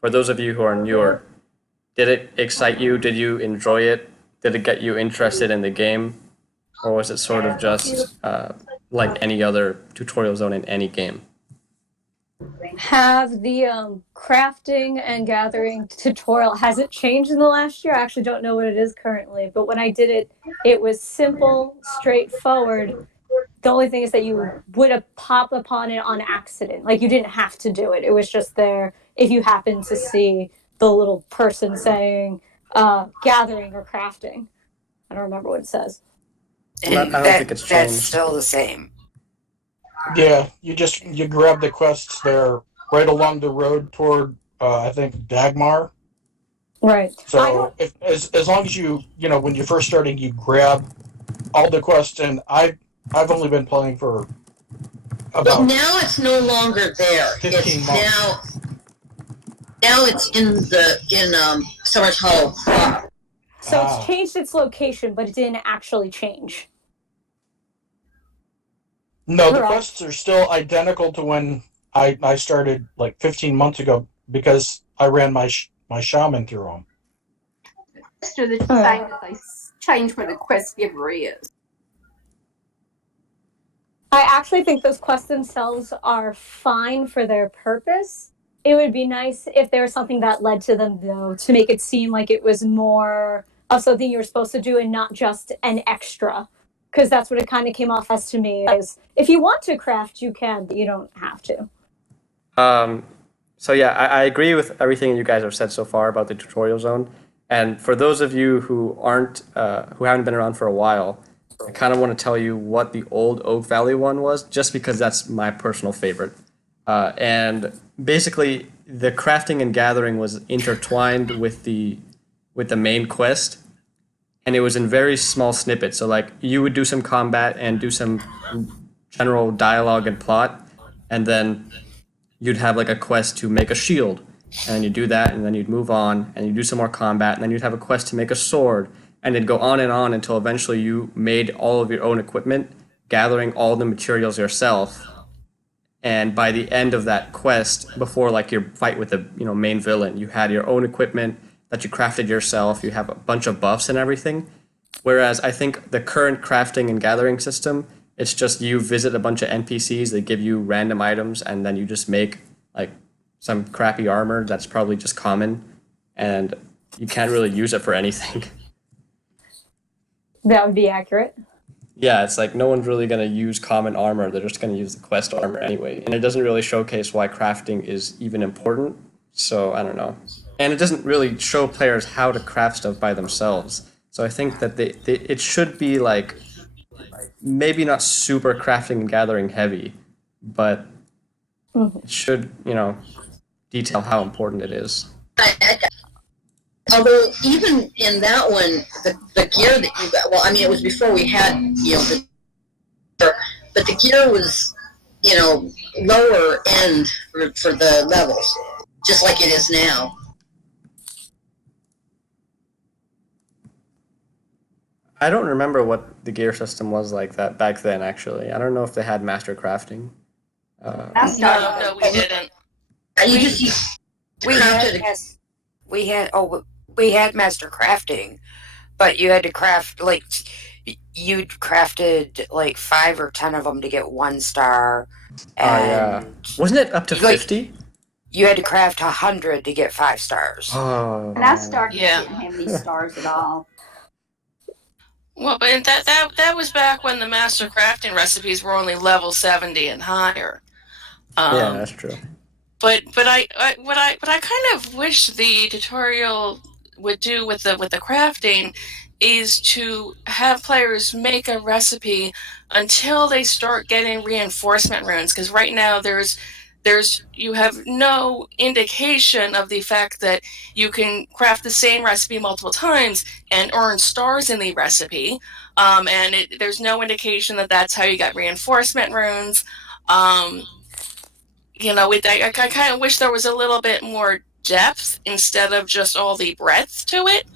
for those of you who are newer, did it excite you? Did you enjoy it? Did it get you interested in the game? Or was it sort of just like any other tutorial zone in any game? Have the crafting and gathering tutorial, has it changed in the last year? I actually don't know what it is currently, but when I did it, it was simple, straightforward. The only thing is that you would have popped upon it on accident. Like, you didn't have to do it. It was just there if you happened to see the little person saying gathering or crafting. I don't remember what it says. And I don't think it's that's changed. still the same. Yeah, you grab the quests there right along the road toward I think Dagmar. Right. So as long as you when you're first starting, you grab all the quests, and I've only been playing for But about now it's no longer there. 15 It's months. now it's in Summer's Hollow proper. So it's changed its location, but it didn't actually change. No, the Correct. quests are still identical to when I started like 15 months ago because I ran my shaman through them. After the fact that they changed where the quest giver is. I actually think those quests themselves are fine for their purpose. It would be nice if there was something that led to them, though, to make it seem like it was more of something you were supposed to do and not just an extra. Because that's what it kind of came off as to me. Is if you want to craft, you can, but you don't have to. So yeah, I agree with everything you guys have said so far about the tutorial zone. And for those of you who haven't been around for a while, I kind of want to tell you what the old Oak Valley one was, just because that's my personal favorite. And basically, the crafting and gathering was intertwined with the main quest, and it was in very small snippets. So like you would do some combat and do some general dialogue and plot, and then you'd have like a quest to make a shield, and you do that, and then you'd move on, and you do some more combat, and then you'd have a quest to make a sword, and it'd go on and on until eventually you made all of your own equipment, gathering all the materials yourself. And by the end of that quest, before like your fight with the main villain, you had your own equipment that you crafted yourself. You have a bunch of buffs and everything. Whereas I think the current crafting and gathering system, it's just you visit a bunch of NPCs, they give you random items, and then you just make like some crappy armor that's probably just common, and you can't really use it for anything. That would be accurate. Yeah, it's like no one's really going to use common armor. They're just going to use the quest armor anyway. And it doesn't really showcase why crafting is even important. So I don't know. And it doesn't really show players how to craft stuff by themselves. So I think that it should be like maybe not super crafting and gathering heavy, but it should, detail how important it is. Although even in that one, the gear that you got, well, I mean, it was before we had, but the gear was, lower end for the levels, just like it is now. I don't remember what the gear system was like that back then, actually. I don't know if they had master crafting. No, we didn't. We had master crafting, but you had to craft you crafted like 5 or 10 of them to get 1 star. And wasn't it up to 50? You had to craft 100 to get 5 stars. Oh. And I started didn't have any stars at all. Well, but that was back when the master crafting recipes were only level 70 and higher. Yeah, that's true. But I kind of wish the tutorial would do with the crafting is to have players make a recipe until they start getting reinforcement runes, because right now you have no indication of the fact that you can craft the same recipe multiple times and earn stars in the recipe, and there's no indication that that's how you got reinforcement runes. I kind of wish there was a little bit more depth instead of just all the breadth to it.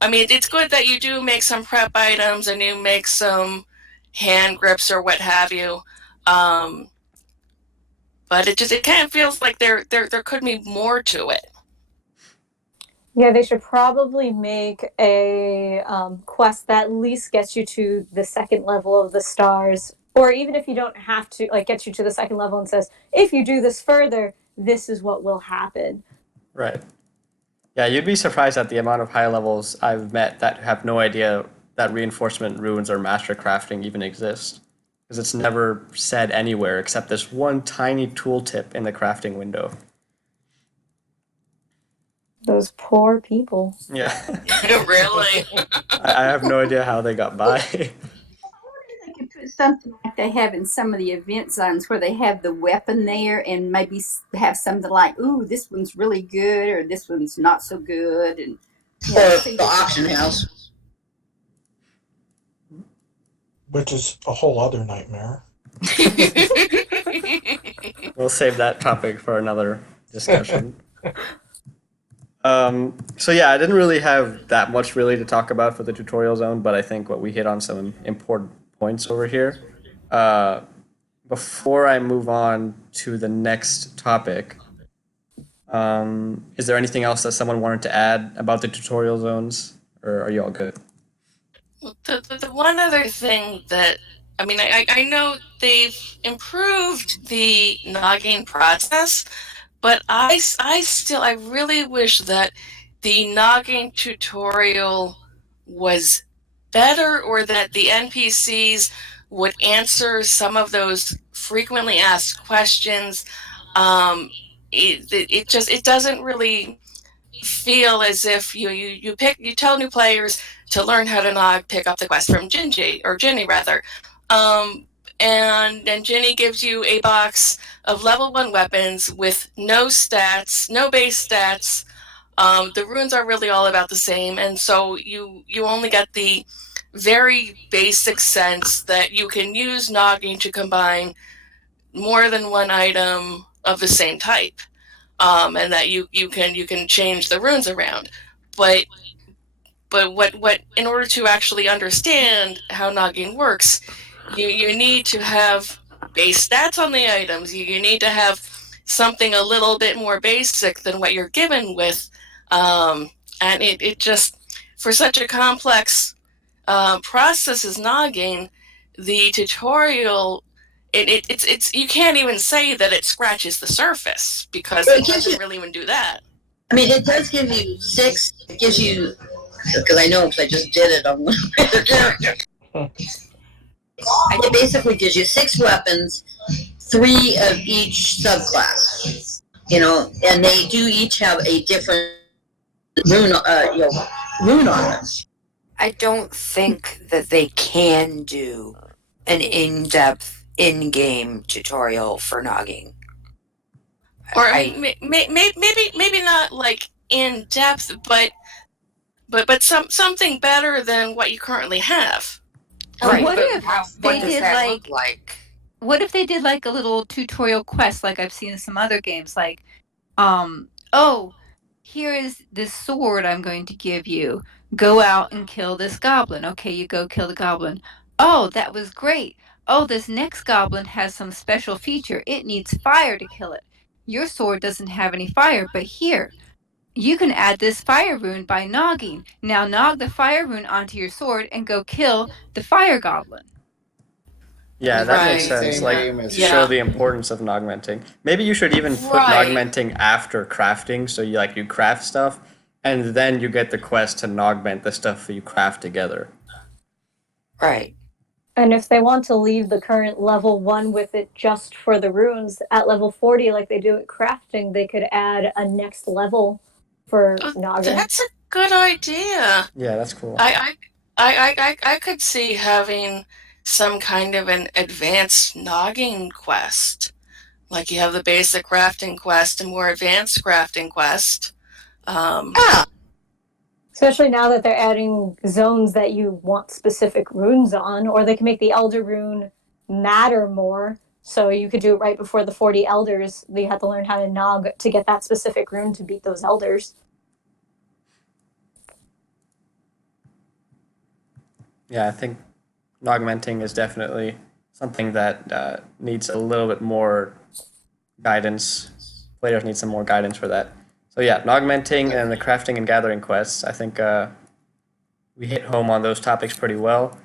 I mean, it's good that you do make some prep items and you make some hand grips or what have you, but it kind of feels like there could be more to it. Yeah, they should probably make a quest that at least gets you to the second level of the stars. Or even if you don't have to, like, gets you to the second level and says, if you do this further, this is what will happen. Right. Yeah, you'd be surprised at the amount of high levels I've met that have no idea that reinforcement runes or master crafting even exist. Because it's never said anywhere except this one tiny tooltip in the crafting window. Those poor people. Yeah. Really? I have no idea how they got by. They could put something like they have in some of the event zones where they have the weapon there and maybe have something like, ooh, this one's really good or this one's not so good. And Or the auction house. Which is a whole other nightmare. We'll save that topic for another discussion. So yeah, I didn't really have that much really to talk about for the tutorial zone, but I think what we hit on some important points over here. Before I move on to the next topic, is there anything else that someone wanted to add about the tutorial zones, or are you all good? The one other thing that, I mean, I know they've improved the noggin process, but I really wish that the noggin tutorial was better, or that the NPCs would answer some of those frequently asked questions. It doesn't really feel as if you tell new players to learn how to pick up the quest from Ginny rather. And then Ginny gives you a box of level 1 weapons with no stats, no base stats. The runes are really all about the same, and so you only get the very basic sense that you can use noggin to combine more than one item of the same type, and that you can change the runes around. But what in order to actually understand how noggin works, you need to have base stats on the items. You need to have something a little bit more basic than what you're given with, and it just, for such a complex process as noggin, the tutorial, it's you can't even say that it scratches the surface, because it doesn't really even do that. I mean, it does give you 6. It gives you, because I know because I just did it on one of the character. It basically gives you 6 weapons, 3 of each subclass. And they do each have a different rune on them. I don't think that they can do an in-depth, in-game tutorial for noggin. Or maybe not like in depth, but something better than what you currently have. What Right, if what they does did that like? look like? What if they did like a little tutorial quest, like I've seen in some other games, like, oh, here is this sword I'm going to give you. Go out and kill this goblin. Okay, you go kill the goblin. Oh, that was great. Oh, this next goblin has some special feature. It needs fire to kill it. Your sword doesn't have any fire, but here, you can add this fire rune by nogging. Now nog the fire rune onto your sword and go kill the fire goblin. Yeah, that makes Right. sense. Same Like, game as- to show the importance of augmenting. Maybe you should even put Right. augmenting after crafting, so you craft stuff, and then you get the quest to augment the stuff that you craft together. Right. And if they want to leave the current level 1 with it just for the runes, at level 40, like they do at crafting, they could add a next level for noggin. That's a good idea. Yeah, that's cool. I could see having some kind of an advanced noggin quest. Like you have the basic crafting quest and more advanced crafting quest. Especially now that they're adding zones that you want specific runes on, or they can make the Elder rune matter more. So you could do it right before the 40 elders. You have to learn how to nog to get that specific rune to beat those elders. Yeah, I think augmenting is definitely something that needs a little bit more guidance. Players need some more guidance for that. So yeah, augmenting and the crafting and gathering quests. I think we hit home on those topics pretty well.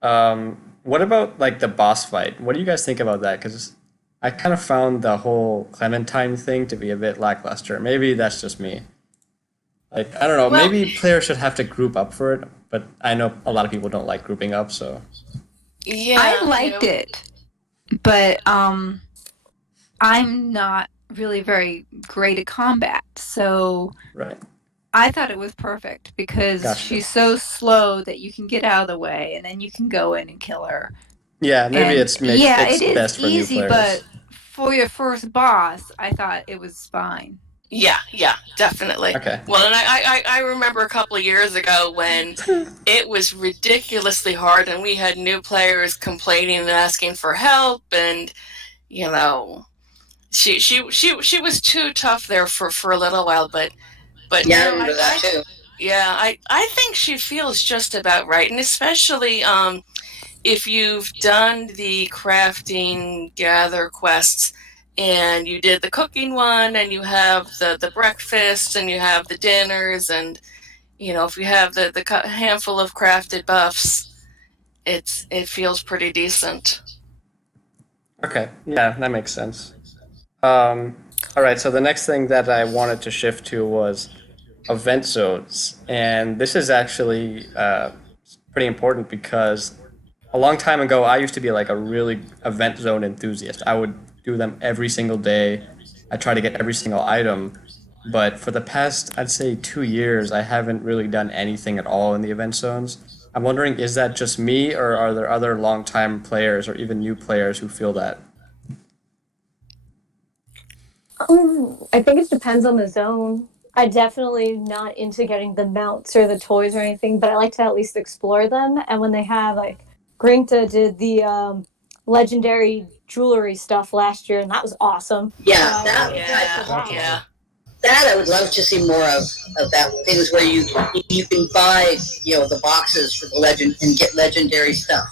What about like the boss fight? What do you guys think about that? Because I kind of found the whole Clementine thing to be a bit lackluster. Maybe that's just me. Like I don't know. Well, Maybe players should have to group up for it, but I know a lot of people don't like grouping up. So yeah, I liked it, but I'm not really very great at combat, so right. I thought it was perfect because Gotcha. she's so slow that you can get out of the way and then you can go in and kill her. Yeah, maybe And yeah, it's it is best for new easy, players. but for your first boss, I thought it was fine. Yeah, definitely. Okay. Well, and I remember a couple of years ago when it was ridiculously hard, and we had new players complaining and asking for help, and you know, she was too tough there for a little while, but Yeah, I no, remember that too. yeah, I think she feels just about right, and especially if you've done the crafting gather quests and you did the cooking one and you have the breakfast and you have the dinners and if you have the handful of crafted buffs, it feels pretty decent. Okay, yeah, that makes sense. All right, so the next thing that I wanted to shift to was event zones, and this is actually pretty important because a long time ago I used to be like a really event zone enthusiast. I would do them every single day. I try to get every single item, but for the past I'd say 2 years I haven't really done anything at all in the event zones. I'm wondering, is that just me, or are there other long-time players or even new players who feel that? I think it depends on the zone. I definitely not into getting the mounts or the toys or anything, but I like to at least explore them. And when they have like Gringta did the legendary jewelry stuff last year, and that was awesome. Yeah, that I would love to see more of that. Things where you can buy the boxes for the legend and get legendary stuff.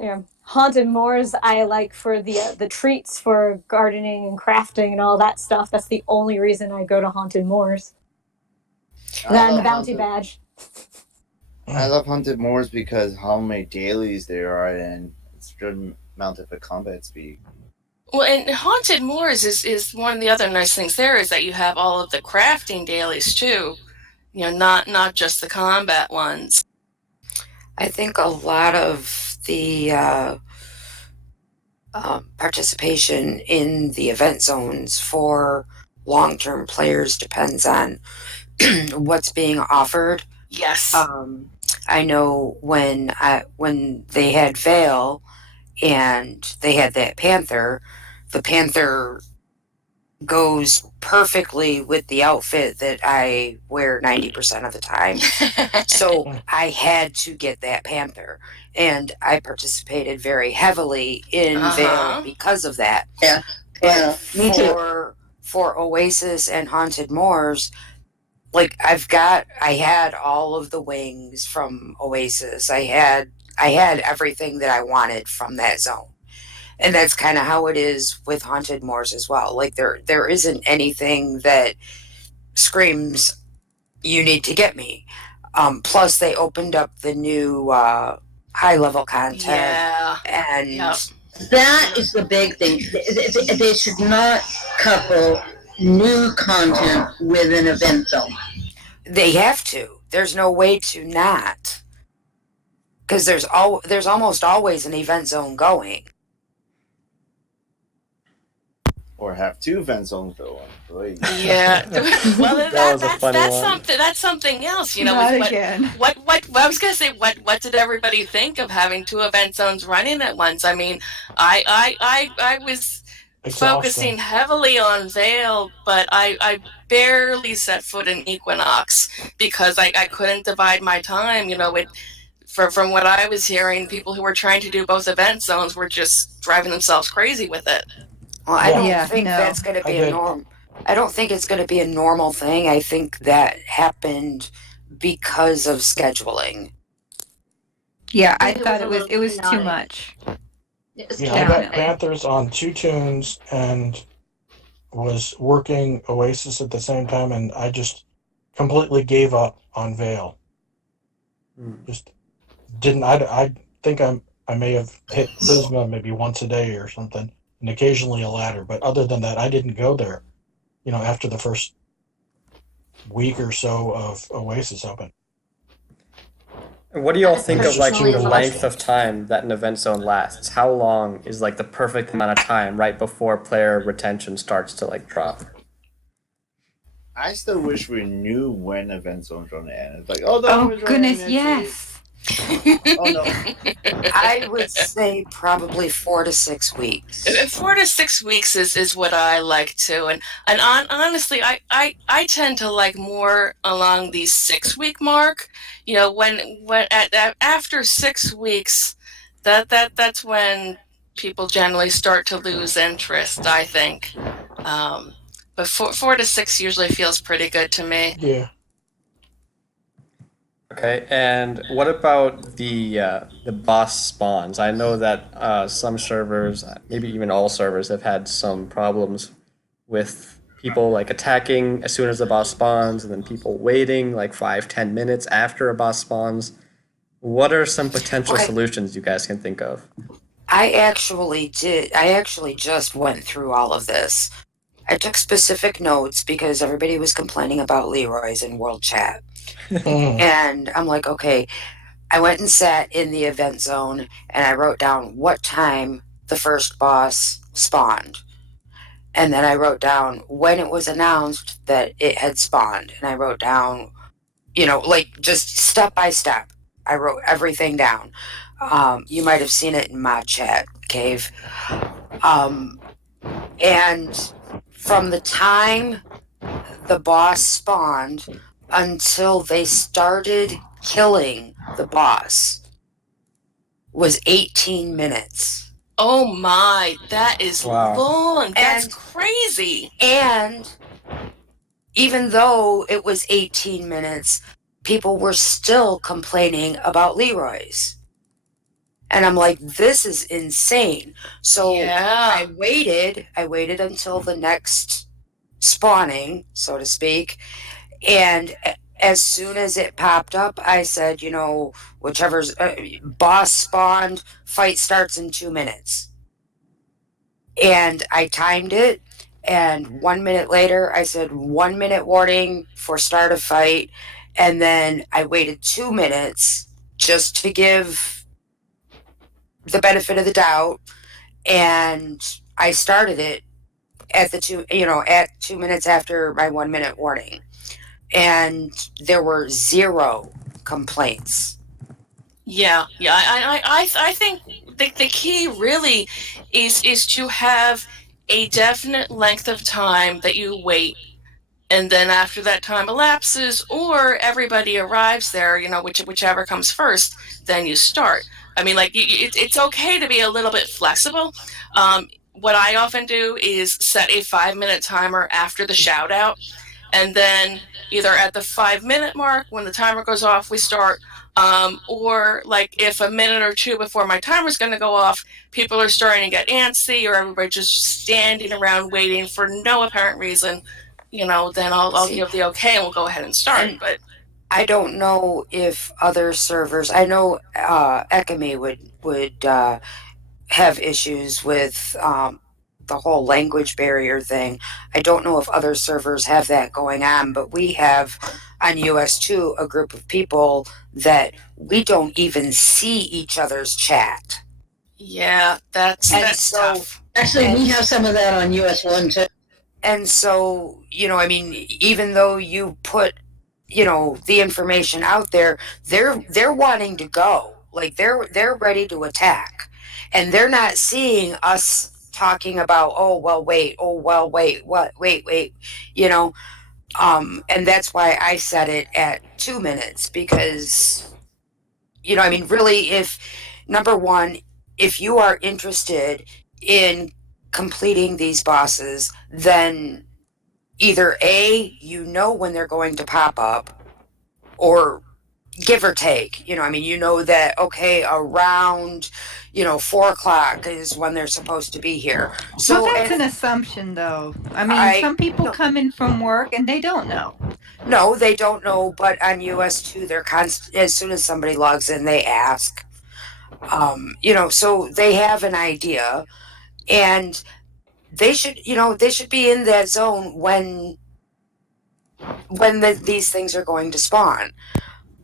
Yeah. Haunted Moors I like for the treats for gardening and crafting and all that stuff. That's the only reason I go to Haunted Moors. Then the bounty badge. I love Haunted Moors because how many dailies there are and it's a certain amount of a combat speed. Well, and Haunted Moors is one of the other nice things there is that you have all of the crafting dailies too. Not just the combat ones. I think a lot of the participation in the event zones for long-term players depends on what's being offered. Yes. I know when they had Veil and they had that Panther, the Panther goes perfectly with the outfit that I wear 90% of the time. So I had to get that Panther, and I participated very heavily in Veil because of that. Yeah, me too. For Oasis and Haunted Moors, like I had all of the wings from Oasis. I had everything that I wanted from that zone. And that's kind of how it is with Haunted Moors as well. Like there isn't anything that screams you need to get me. Plus they opened up the new high level content. Yeah. And that is the big thing. They should not couple new content with an event zone. They have to. There's no way to not. Because there's almost always an event zone going. Or have two event zones go on. Please. Yeah. Well, that's something else. Not again. What I was gonna say. What did everybody think of having two event zones running at once? I mean, I was focusing heavily on Veil, but I barely set foot in Equinox because I couldn't divide my time. From what I was hearing, people who were trying to do both event zones were just driving themselves crazy with it. Well, I don't think that's going to be a norm. I don't think it's going to be a normal thing. I think that happened because of scheduling. Yeah, I thought it was too much. I got Panthers on 2 tunes and was working Oasis at the same time, and I just completely gave up on Vale. Just didn't. I think I may have hit Prisma maybe once a day or something, and occasionally a ladder. But other than that, I didn't go there. After the first week or so of Oasis Open. And what do y'all think of like Personally, the length of time that an event zone lasts? How long is like the perfect amount of time right before player retention starts to like drop? I still wish we knew when event zone's going to end. It's like, oh, Oh goodness, yes. Oh no. I would say probably 4 to 6 weeks. 4 to 6 weeks is what I like too, and honestly, I tend to like more along the 6 week mark. When after 6 weeks, that's when people generally start to lose interest, I think. But 4 to 6 usually feels pretty good to me. Yeah. Okay, and what about the boss spawns? I know that some servers, maybe even all servers, have had some problems with people like attacking as soon as the boss spawns, and then people waiting like 5-10 minutes after a boss spawns. What are some potential Okay. solutions you guys can think of? I actually just went through all of this. I took specific notes because everybody was complaining about Leroy's in World Chat. And I'm like, okay, I went and sat in the event zone and I wrote down what time the first boss spawned. And then I wrote down when it was announced that it had spawned. And I wrote down, like just step by step. I wrote everything down. You might have seen it in Mod Chat, Cave. And from the time the boss spawned until they started killing the boss was 18 minutes. Oh my, that is Wow. long. That's And- crazy. And even though it was 18 minutes, people were still complaining about Leroy's. And I'm like, this is insane. So Yeah. I waited until the next spawning, so to speak. And as soon as it popped up, I said, whichever's boss spawned, fight starts in 2 minutes. And I timed it. And 1 minute later, I said 1 minute warning for start of fight. And then I waited 2 minutes just to give the benefit of the doubt. And I started it at 2 minutes after my 1 minute warning. And there were 0 complaints. Yeah. I think the key really is to have a definite length of time that you wait, and then after that time elapses, or everybody arrives there, whichever comes first, then you start. I mean, like it's okay to be a little bit flexible. What I often do is set a 5-minute timer after the shout out, and then either at the 5-minute mark when the timer goes off, we start. Or like if a minute or two before my timer's going to go off, people are starting to get antsy, or everybody just standing around waiting for no apparent reason, then I'll give the okay and we'll go ahead and start. But I don't know if other servers. I know Ekami would have issues with the whole language barrier thing. I don't know if other servers have that going on, but we have on US2 a group of people that we don't even see each other's chat. yeah, that's so- tough. Actually, we have some of that on US1 too. And so, even though you put, the information out there, they're wanting to go. Like they're ready to attack. And they're not seeing us talking about, wait, and that's why I set it at 2 minutes, because, really, if number one, if you are interested in completing these bosses, then either A, when they're going to pop up, or give or take. I mean, that, okay, around, 4 o'clock is when they're supposed to be here. So Well, that's and an assumption, though. I mean, some people no, come in from work and they don't know. no, they don't know, but on US2, they're as soon as somebody logs in, they ask. So they have an idea, and they should be in that zone when these things are going to spawn.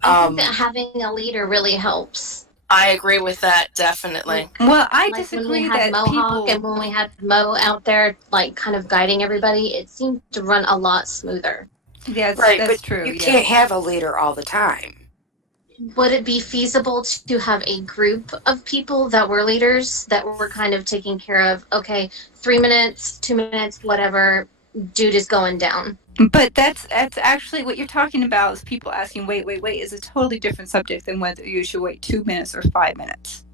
I think that having a leader really helps. I agree with that, definitely. Well, I Like when disagree we had that Mohawk people. and when we had Mo out there, like kind of guiding everybody, it seemed to run a lot smoother. Yes, Right, that's but true. you yeah. can't have a leader all the time. Would it be feasible to have a group of people that were leaders that were kind of taking care of, okay, 3 minutes, 2 minutes, whatever, dude is going down? But that's actually what you're talking about is people asking, wait, is a totally different subject than whether you should wait 2 minutes or 5 minutes.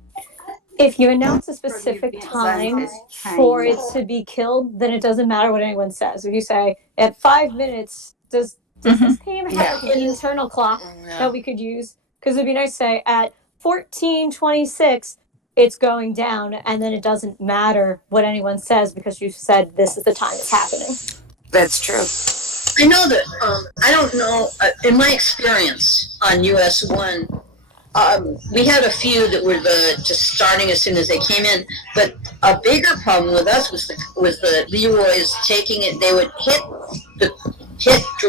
If you announce a specific time for it to be killed, then it doesn't matter what anyone says. If you say at 5 minutes, does this game have like an internal clock that we could use? Because it'd be nice to say at 14:26 it's going down, and then it doesn't matter what anyone says because you said this is the time it's happening. That's true. I know that, I don't know, in my experience on US1, we had a few that were just starting as soon as they came in, but a bigger problem with us was the Leroys taking it. They would hit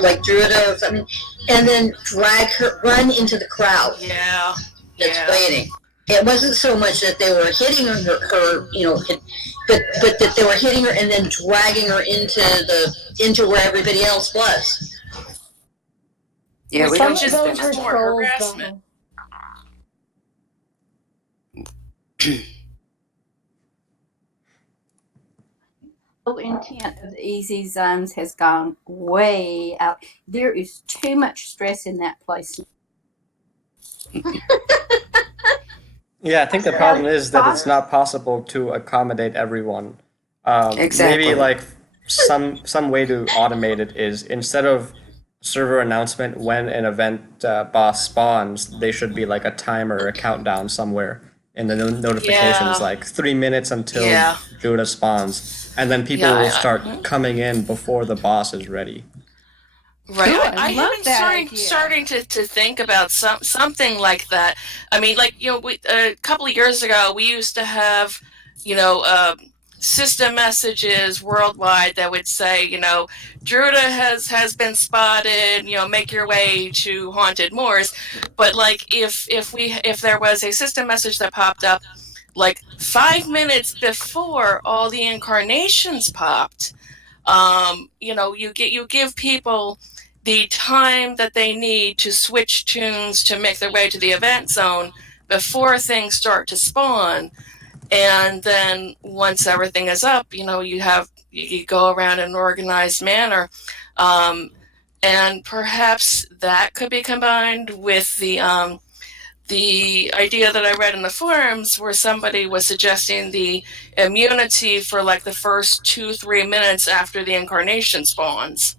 like Druida or something, and then run into the crowd. Yeah. That's waiting. It wasn't so much that they were hitting her, but that they were hitting her and then dragging her into where everybody else was. Yeah, we Some don't of just those are more trolls, harassment. The intent of the easy zones has gone way out. There is too much stress in that place. Yeah, I think the problem is that it's not possible to accommodate everyone. Exactly. Maybe like some way to automate it is instead of server announcement when an event boss spawns, they should be like a timer or a countdown somewhere in the notifications, Yeah. like 3 minutes until Yeah. Judah spawns, and then people Yeah, will start coming in before the boss is ready. Right. Cool, I I have love been that starting idea. to think about something like that. I mean, like, a couple of years ago, we used to have, system messages worldwide that would say, Druida has been spotted, make your way to Haunted Moors. But like if there was a system message that popped up like 5 minutes before all the incarnations popped, you give people the time that they need to switch tunes to make their way to the event zone before things start to spawn. And then once everything is up, you go around in an organized manner. And perhaps that could be combined with the idea that I read in the forums where somebody was suggesting the immunity for like the first 2-3 minutes after the incarnation spawns.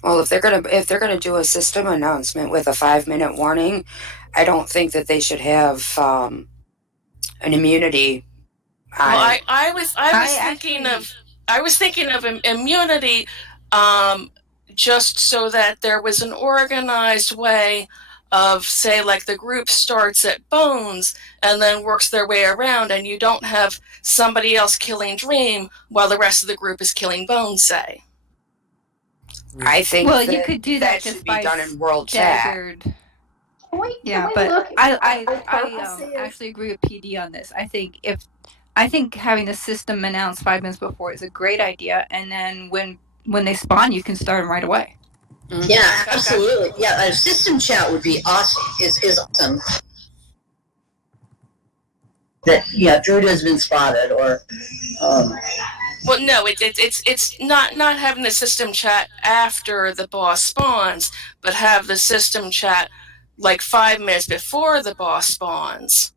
Well, if they're gonna do a system announcement with a 5-minute warning, I don't think that they should have an immunity. Well, I was thinking of immunity, just so that there was an organized way of, say, like the group starts at Bones and then works their way around, and you don't have somebody else killing Dream while the rest of the group is killing Bones, say. I think you could do that just should by be done in world chat. staggered. Can we But look I at purposes? actually agree with PD on this. I think having the system announced 5 minutes before is a great idea, and then when they spawn, you can start them right away. Yeah, absolutely. Yeah, a system chat would be awesome. Is awesome. That Druida has been spotted, or Well, no, it's not having the system chat after the boss spawns, but have the system chat like 5 minutes before the boss spawns.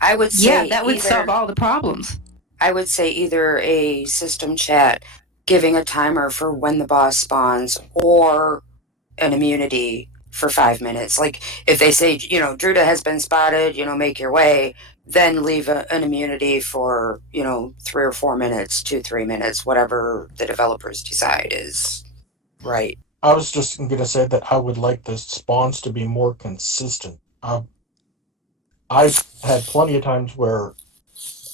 I would say that would solve all the problems. I would say either a system chat giving a timer for when the boss spawns, or an immunity for 5 minutes. Like if they say, Druda has been spotted, make your way, then leave an immunity for, 3 or 4 minutes, 2-3 minutes, whatever the developers decide is right. I was just going to say that I would like the spawns to be more consistent. I've had plenty of times where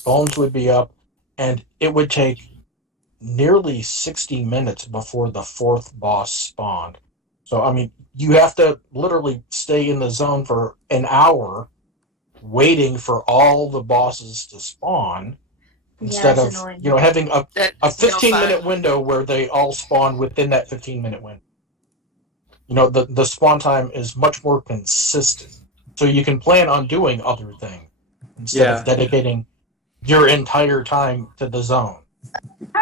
bones would be up, and it would take nearly 60 minutes before the fourth boss spawned. So, I mean, you have to literally stay in the zone for an hour waiting for all the bosses to spawn instead that's of, annoying. having a That 15-minute window where they all spawn within that 15-minute window. The spawn time is much more consistent. So you can plan on doing other things instead of dedicating your entire time to the zone.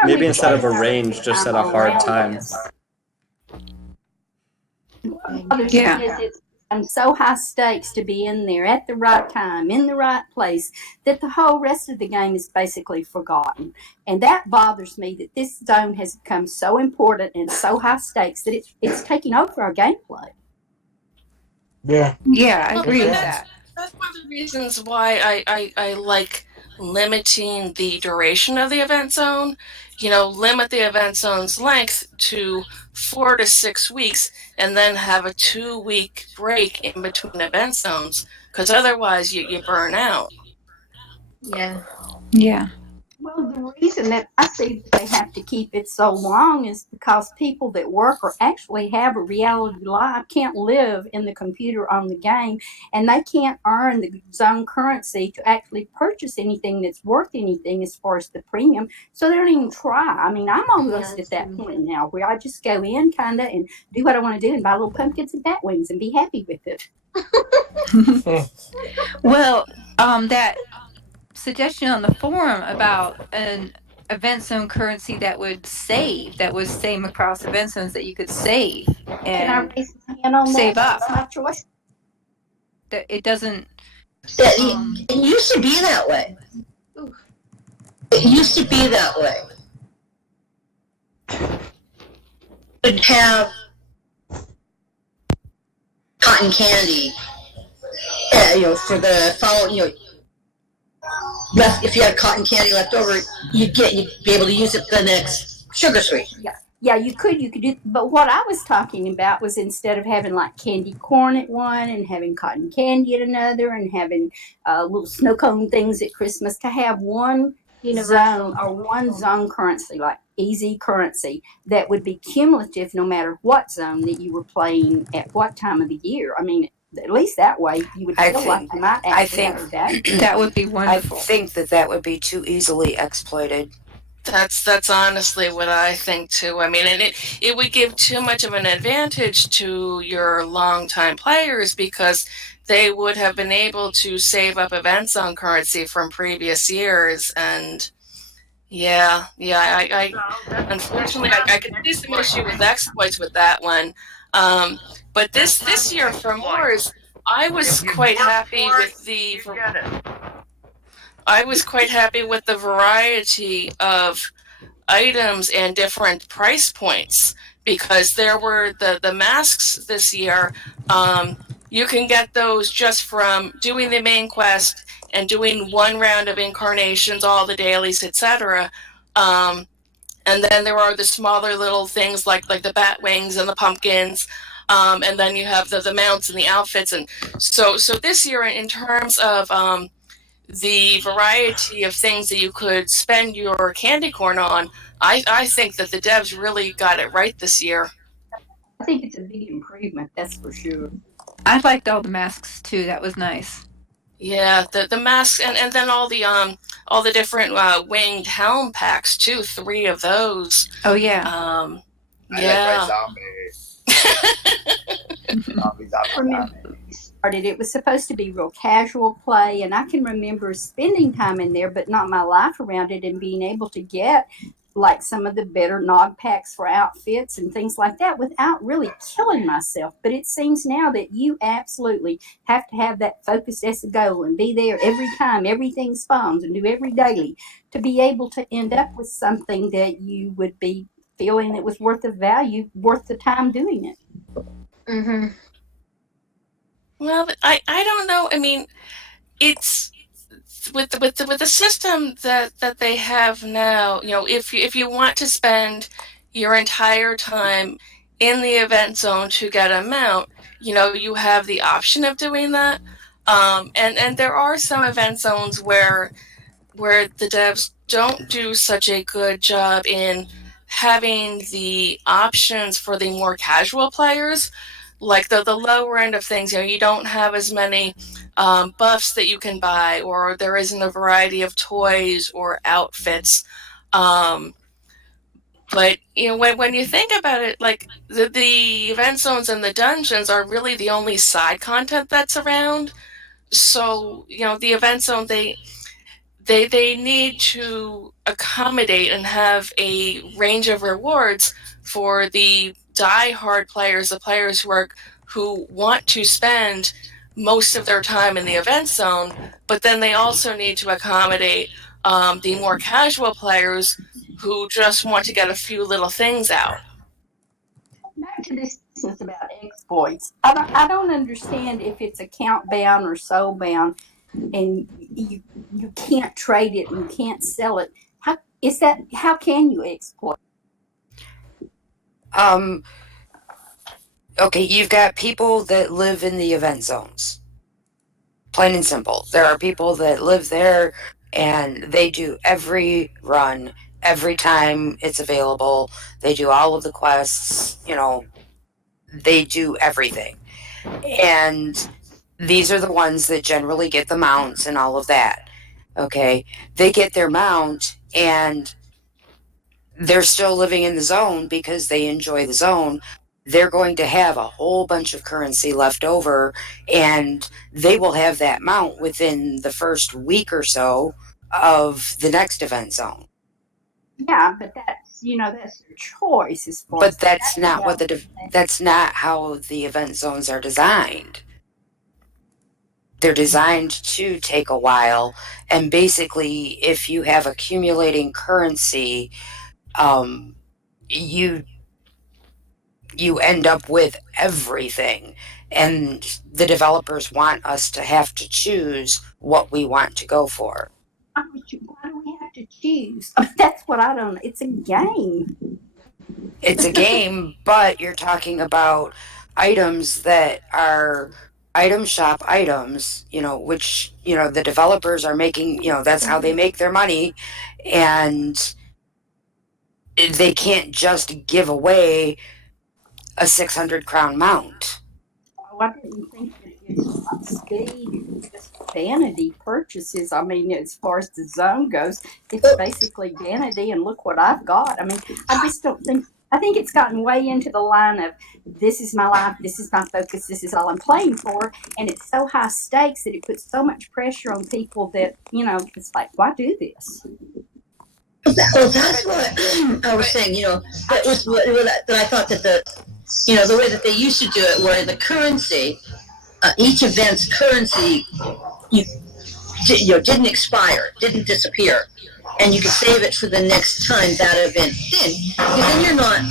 Maybe instead of a range, just set a hard time. Yeah. It's so high stakes to be in there at the right time, in the right place, that the whole rest of the game is basically forgotten. And that bothers me, that this zone has become so important and so high stakes that it's taking over our gameplay. Yeah. Yeah, I agree with that. That's one of the reasons why I like limiting the duration of the event zone. Limit the event zone's length to 4 to 6 weeks, and then have a 2-week break in between event zones, because otherwise you burn out. Yeah. Yeah. Well, the reason that I see that they have to keep it so long is because people that work or actually have a reality life can't live in the computer on the game, and they can't earn the zone currency to actually purchase anything that's worth anything as far as the premium. So they don't even try. I mean, I'm almost at that point now where I just go in kind of and do what I want to do and buy little pumpkins and bat wings and be happy with it. Well, that suggestion on the forum about an event zone currency that would was same across event zones, that you could save Can I and raise my hand on save that? up. That's my choice. That it doesn't. It used to be that way. It used to be that way. Would have cotton candy, for the following, if you had cotton candy left over, you'd be able to use it for the next sugar sweet. Yeah, you could do, but what I was talking about was instead of having like candy corn at one and having cotton candy at another and having little snow cone things at Christmas, to have one zone or one zone currency, like easy currency, that would be cumulative no matter what zone that you were playing at what time of the year. I mean, at least that way you would feel like you might actually have a day. That would be wonderful. I think that would be too easily exploited. That's honestly what I think too. I mean, and it would give too much of an advantage to your longtime players, because they would have been able to save up event zone currency from previous years. And I unfortunately I could see some issue with exploits with that one. But this year for Moors, I was quite happy with the variety of items and different price points, because there were the masks this year. You can get those just from doing the main quest and doing one round of incarnations, all the dailies, etc. And then there are the smaller little things like the bat wings and the pumpkins. And then you have the mounts and the outfits. And so this year, in terms of the variety of things that you could spend your candy corn on, I think that the devs really got it right this year. I think it's a big improvement, that's for sure. I liked all the masks too. That was nice. Yeah, the masks and then all the different winged helm packs too. 3 of those. Oh yeah. Yeah. It was supposed to be real casual play, and I can remember spending time in there, but not my life around it, and being able to get like some of the better nog packs for outfits and things like that without really killing myself. But it seems now that you absolutely have to have that focused as a goal and be there every time everything spawns and do every daily to be able to end up with something that you would be feeling that was worth the value, worth the time doing it. Mm-hmm. Well, I don't know. I mean, it's with the system that they have now. You know, if you want to spend your entire time in the event zone to get a mount, you know, you have the option of doing that. And there are some event zones where the devs don't do such a good job in having the options for the more casual players, like the lower end of things. You know, you don't have as many buffs that you can buy, or there isn't a variety of toys or outfits. But you know, when you think about it, like the event zones and the dungeons are really the only side content that's around. So you know, the event zone, they need to accommodate and have a range of rewards for the die-hard players, the players who want to spend most of their time in the event zone, but then they also need to accommodate the more casual players who just want to get a few little things out. Back to this business about exploits. I don't understand if it's account bound or soul bound, and you can't trade it and you can't sell it. How can you exploit? Okay, you've got people that live in the event zones. Plain and simple. There are people that live there and they do every run, every time it's available. They do all of the quests, you know, they do everything. And these are the ones that generally get the mounts and all of that. Okay, they get their mount and they're still living in the zone because they enjoy the zone. They're going to have a whole bunch of currency left over, and they will have that mount within the first week or so of the next event zone. Yeah, but that's their choice as far But as that's not what that's not how the event zones are designed. They're designed to take a while, and basically, if you have accumulating currency, you end up with everything, and the developers want us to have to choose what we want to go for. Why do we have to choose? I mean, that's what I don't. It's a game. It's a game, but you're talking about items that are item shop items, you know, which, you know, the developers are making, you know, that's how they make their money, and they can't just give away a 600 crown mount. Oh, I didn't think that it's about speed, just vanity purchases. I mean, as far as the zone goes, it's basically vanity, and look what I've got. I mean, I just don't think. I think it's gotten way into the line of this is my life, this is my focus, this is all I'm playing for, and it's so high stakes that it puts so much pressure on people that it's like, why do this? Well, that's what I was saying. That was that I thought that the way that they used to do it, where the currency, each event's currency, didn't expire, didn't disappear, and you could save it for the next time that event did. Because then you're not.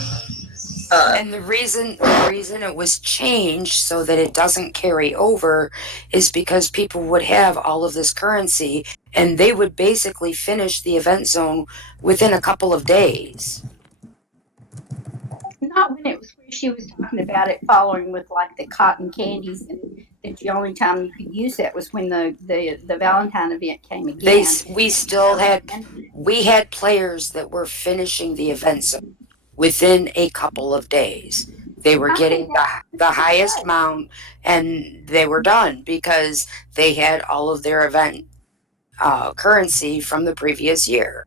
And the reason it was changed so that it doesn't carry over is because people would have all of this currency and they would basically finish the event zone within a couple of days. Not when it was where she was talking about it following with like the cotton candies, and that the only time you could use that was when the Valentine event came again. We had players that were finishing the event zone within a couple of days. They were getting the highest mount and they were done because they had all of their event currency from the previous year.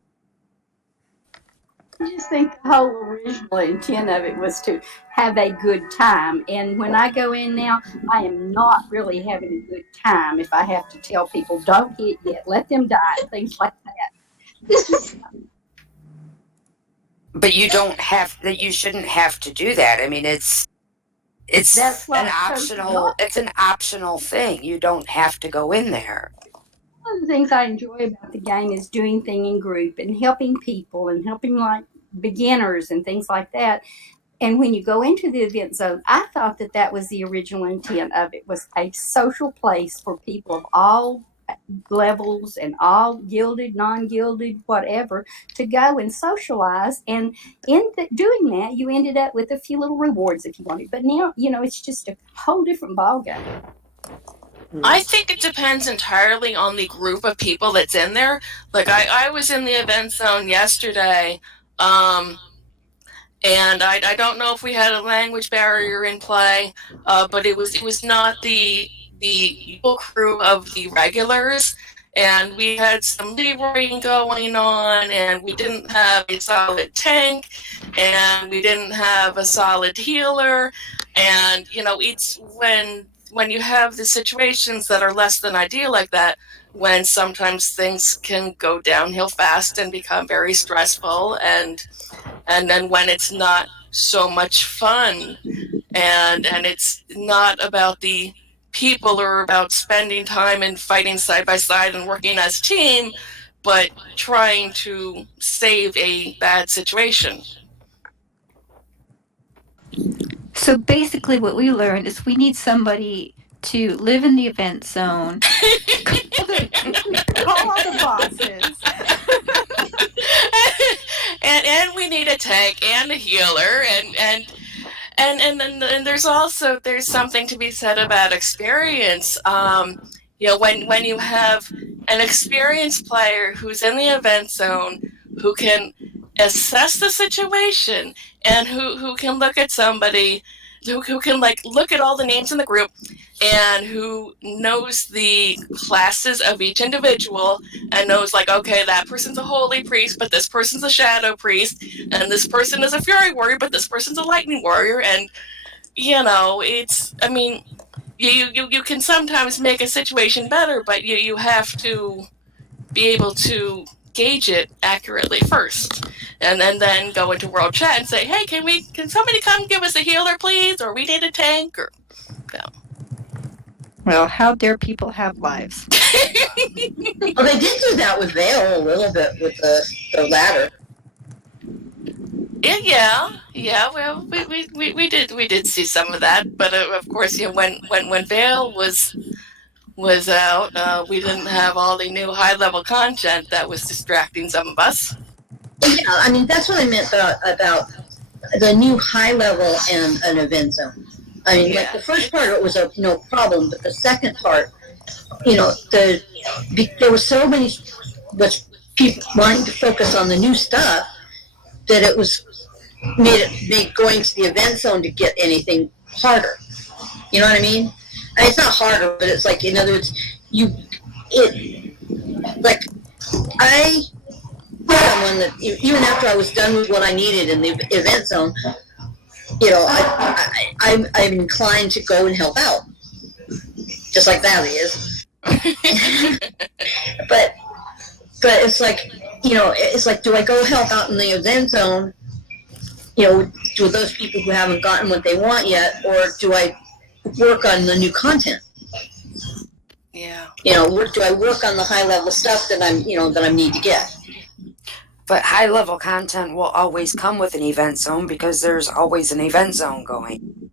I just think the whole original intent of it was to have a good time. And when I go in now, I am not really having a good time if I have to tell people, don't hit yet, let them die, things like that. But you shouldn't have to do that. I mean, it's an optional thing. You don't have to go in there. One of the things I enjoy about the game is doing things in group and helping people and helping like beginners and things like that. And when you go into the event zone, I thought that was the original intent of it, was a social place for people of all levels and all gilded, non-gilded, whatever, to go and socialize. And in doing that, you ended up with a few little rewards if you wanted. But now, it's just a whole different ballgame. I think it depends entirely on the group of people that's in there. Like I was in the event zone yesterday, and I don't know if we had a language barrier in play, but it was not the equal crew of the regulars, and we had some leroying going on, and we didn't have a solid tank, and we didn't have a solid healer, and it's when you have the situations that are less than ideal like that, when sometimes things can go downhill fast and become very stressful, and then when it's not so much fun, and it's not about the people or about spending time and fighting side by side and working as a team, but trying to save a bad situation. So basically what we learned is we need somebody to live in the event zone. Call all the bosses. and we need a tank and a healer, and there's something to be said about experience. When you have an experienced player who's in the event zone, who can assess the situation, and who can look at somebody, who can look at all the names in the group, and who knows the classes of each individual, and knows okay, that person's a holy priest, but this person's a shadow priest, and this person is a fury warrior, but this person's a lightning warrior, and you can sometimes make a situation better, but you have to be able to gauge it accurately first, and then go into world chat and say, hey, can somebody come give us a healer, please, or we need a tank, or Well, how dare people have lives? Well, they did do that with Vale a little bit with the ladder. Yeah. Well, we did see some of that, but of course, when Vale was out, we didn't have all the new high level content that was distracting some of us. Yeah, that's what I meant about the new high level and an event zone. The first part of it was no problem, but the second part, there were so many people wanting to focus on the new stuff that it made going to the event zone to get anything harder. You know what I mean? It's not harder, but it's in other words, I someone that even after I was done with what I needed in the event zone, I'm inclined to go and help out, just like Valley is. but it's do I go help out in the event zone, to those people who haven't gotten what they want yet, or do I work on the new content? Yeah. Do I work on the high level stuff that I need to get? But high level content will always come with an event zone because there's always an event zone going.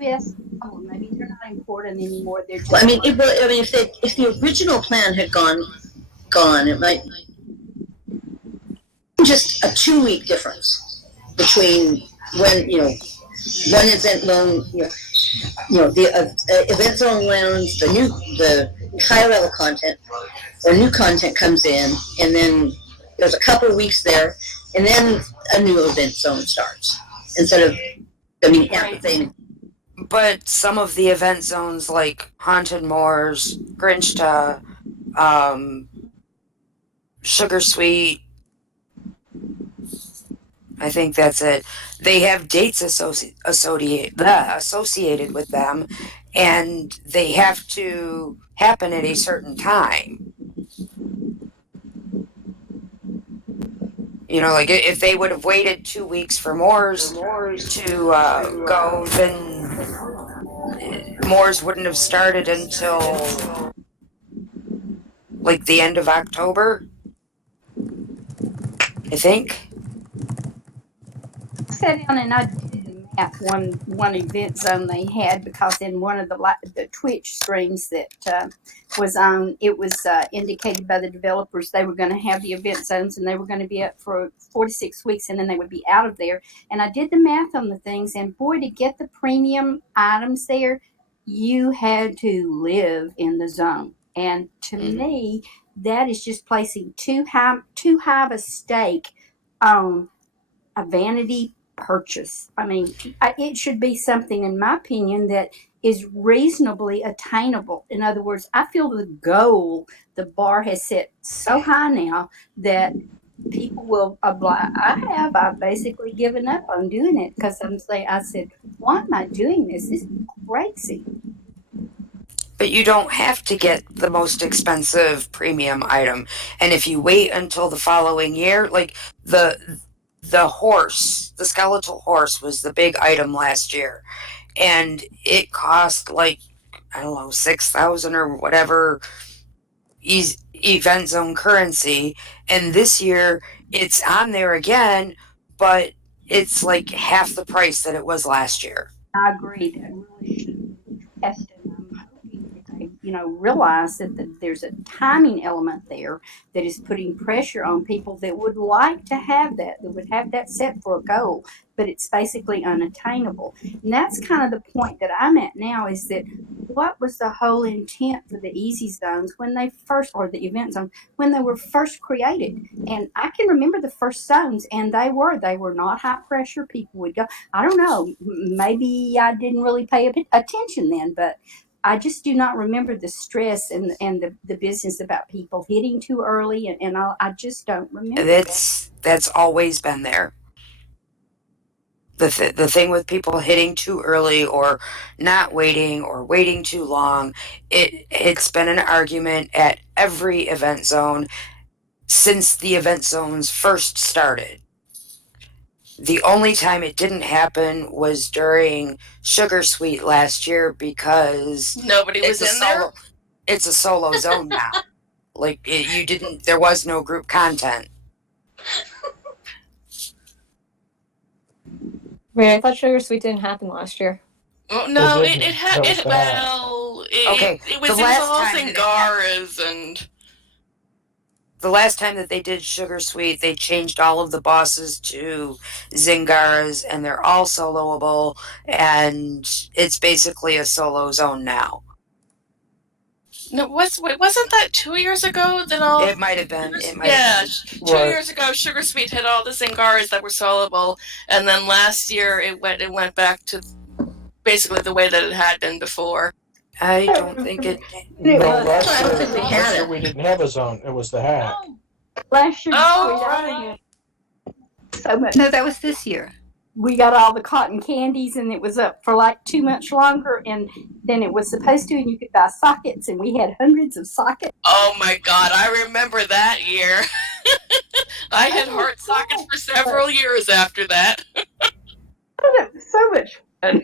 Yes. Maybe they're not important anymore. They're just if the original plan had gone, it might just a 2-week difference between when one event zone, the event zone lands, the high level content or new content comes in, and then there's a couple of weeks there, and then a new event zone starts instead of everything. But some of the event zones, like Haunted Moors, Grinchta, Sugar Sweet, I think that's it. They have dates associated with them, and they have to happen at a certain time. If they would have waited 2 weeks for Moors to go, then Moors wouldn't have started until the end of October. I think. I sat down and I did the math one event zone they had, because in one of the Twitch streams that was on, it was indicated by the developers they were going to have the event zones and they were going to be up for 4 to 6 weeks and then they would be out of there. And I did the math on the things, and boy, to get the premium items there, you had to live in the zone. And to me, that is just placing too high of a stake on a vanity purchase. I mean, it should be something, in my opinion, that is reasonably attainable. In other words, I feel the bar has set so high now that people will oblige. I've basically given up on doing it, because I said, why am I doing this? This is crazy. But you don't have to get the most expensive premium item. And if you wait until the following year, like the skeletal horse was the big item last year. And it cost like, I don't know, 6,000 or whatever event zone currency. And this year it's on there again, but it's like half the price that it was last year. I agree. That really should be tested. I'm hoping that they, realize that there's a timing element there that is putting pressure on people that would like to have that would have that set for a goal, but it's basically unattainable. And that's kind of the point that I'm at now, is that what was the whole intent for the easy zones or the event zones, when they were first created? And I can remember the first zones, and they were not high pressure. People would go, I don't know, maybe I didn't really pay attention then, but I just do not remember the stress and the business about people hitting too early, and I just don't remember. That's always been there. The thing with people hitting too early or not waiting or waiting too long, it's been an argument at every event zone since the event zones first started. The only time it didn't happen was during Sugar Sweet last year, because nobody was in there. It's a solo zone now. Like there was no group content. Wait, I thought Sugar Sweet didn't happen last year. Oh, no, It it had didn't. it. Well, it was The last all time that it Zingaras and. The last time that they did Sugar Sweet, they changed all of the bosses to Zingaras, and they're all soloable, and it's basically a solo zone now. No, wasn't that 2 years ago that all? It might have been. Yeah, 2 years ago, Sugar Sweet had all the Zingaras that were soloable, and then last year it went back to basically the way that it had been before. I don't think it. No, last I don't think they had year it. we didn't have a zone. It was the hack. Last year, Oh, so much. No, that was this year. We got all the cotton candies, and it was up for like too much longer, and then it was supposed to, and you could buy sockets, and we had hundreds of sockets. Oh my God, I remember that year. I had heart sockets for several years after that. So much fun.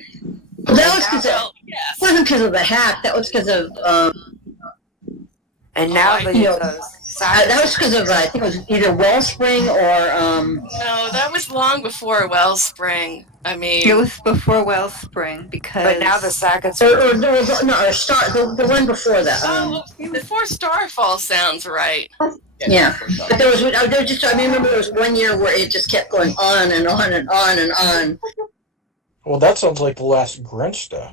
That was because Yes. wasn't because of the hack. That was because of And now Oh, that was because of I think it was either Wellspring or No, that was long before Wellspring. I mean, It was before Wellspring, because. But now the sockets. or there was the one before that. before Starfall sounds right. Yeah, but there was I remember there was one year where it just kept going on and on and on and on. Well, that sounds like the last Grinsta.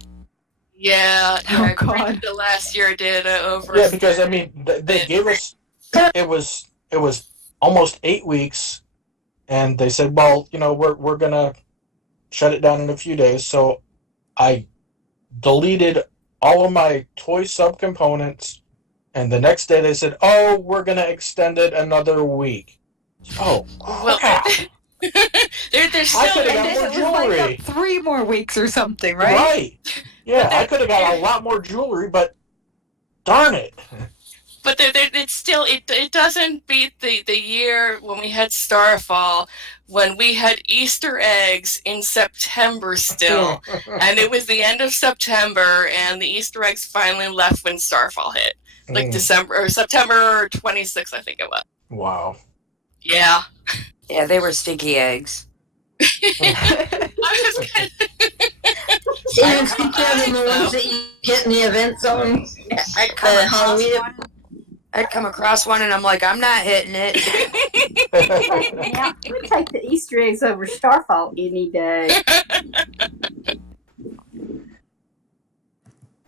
Yeah, Oh, God. the last year did over. Yeah, because I mean, they gave us it was almost 8 weeks, and they said, well, we're gonna shut it down in a few days. So I deleted all of my toy subcomponents, and the next day they said, oh, we're gonna extend it another week. Oh, Well, crap. there's I still. could've got And more then it was like jewelry. 3 more weeks or something, right? Right. Yeah, I could have got a lot more jewelry, but darn it. But it's still it doesn't beat the year when we had Starfall, when we had Easter eggs in September still, and it was the end of September, and the Easter eggs finally left when Starfall hit, like December or September 26th, I think it was. Wow. Yeah. Yeah, they were stinky eggs. I was gonna, Even speaking of the ones that you get in the event zone, I'd come the across Halloween. one. I'd come across one, and I'm like, I'm not hitting it. Yeah, we take the Easter eggs over Starfall any day.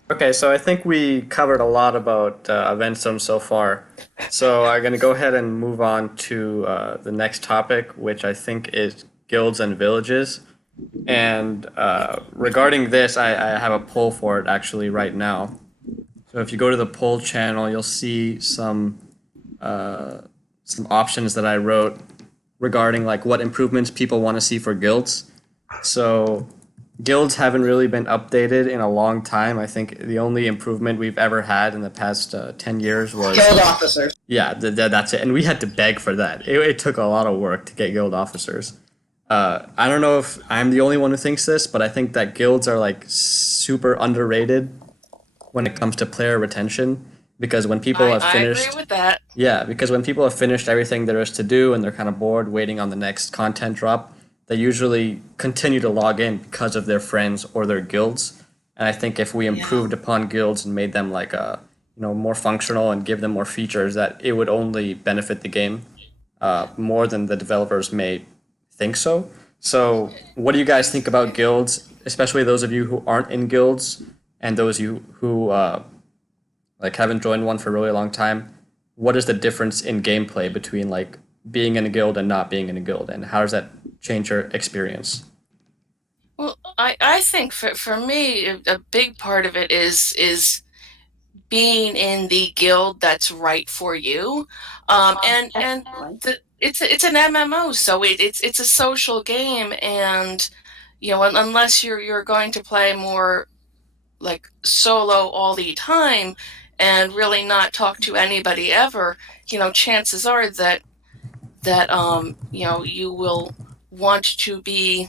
Okay, so I think we covered a lot about event zones so far. So I'm going to go ahead and move on to the next topic, which I think is guilds and villages. And regarding this, I have a poll for it actually right now. So if you go to the poll channel, you'll see some options that I wrote regarding like what improvements people want to see for guilds. So guilds haven't really been updated in a long time. I think the only improvement we've ever had in the past 10 years was Guild officers. yeah, that's it. And we had to beg for that. It took a lot of work to get guild officers. I don't know if I'm the only one who thinks this, but I think that guilds are like super underrated when it comes to player retention. Because when people have I finished, agree with that. yeah, because when people have finished everything there is to do and they're kind of bored waiting on the next content drop, they usually continue to log in because of their friends or their guilds. And I think if we improved upon guilds and made them like more functional and give them more features, that it would only benefit the game more than the developers may think so. So what do you guys think about guilds, especially those of you who aren't in guilds and those of you who like haven't joined one for a really long time? What is the difference in gameplay between like being in a guild and not being in a guild, and how does that change your experience? Well, I think for me, a big part of it is being in the guild that's right for you, and it's an MMO, so it's a social game, and unless you're going to play more like solo all the time and really not talk to anybody ever, chances are that you will want to be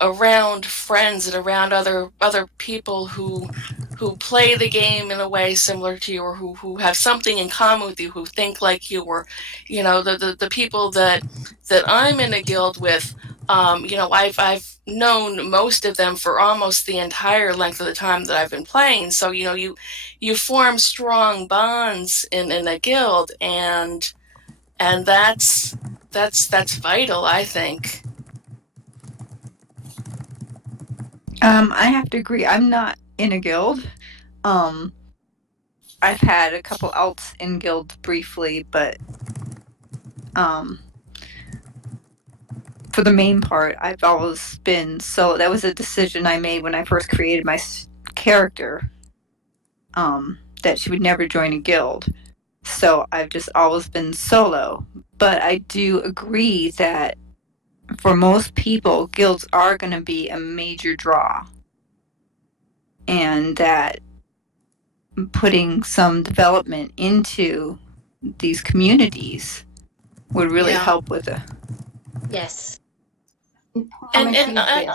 around friends and around other people who play the game in a way similar to you, or who have something in common with you, who think like you, or the people that I'm in a guild with. I've known most of them for almost the entire length of the time that I've been playing. So you form strong bonds in a guild, and that's vital, I think. I have to agree. I'm not in a guild. I've had a couple alts in guilds briefly, but for the main part, I've always been solo. That was a decision I made when I first created my character, that she would never join a guild. So I've just always been solo. But I do agree that for most people, guilds are going to be a major draw. And that putting some development into these communities would really help with it. Yes. And I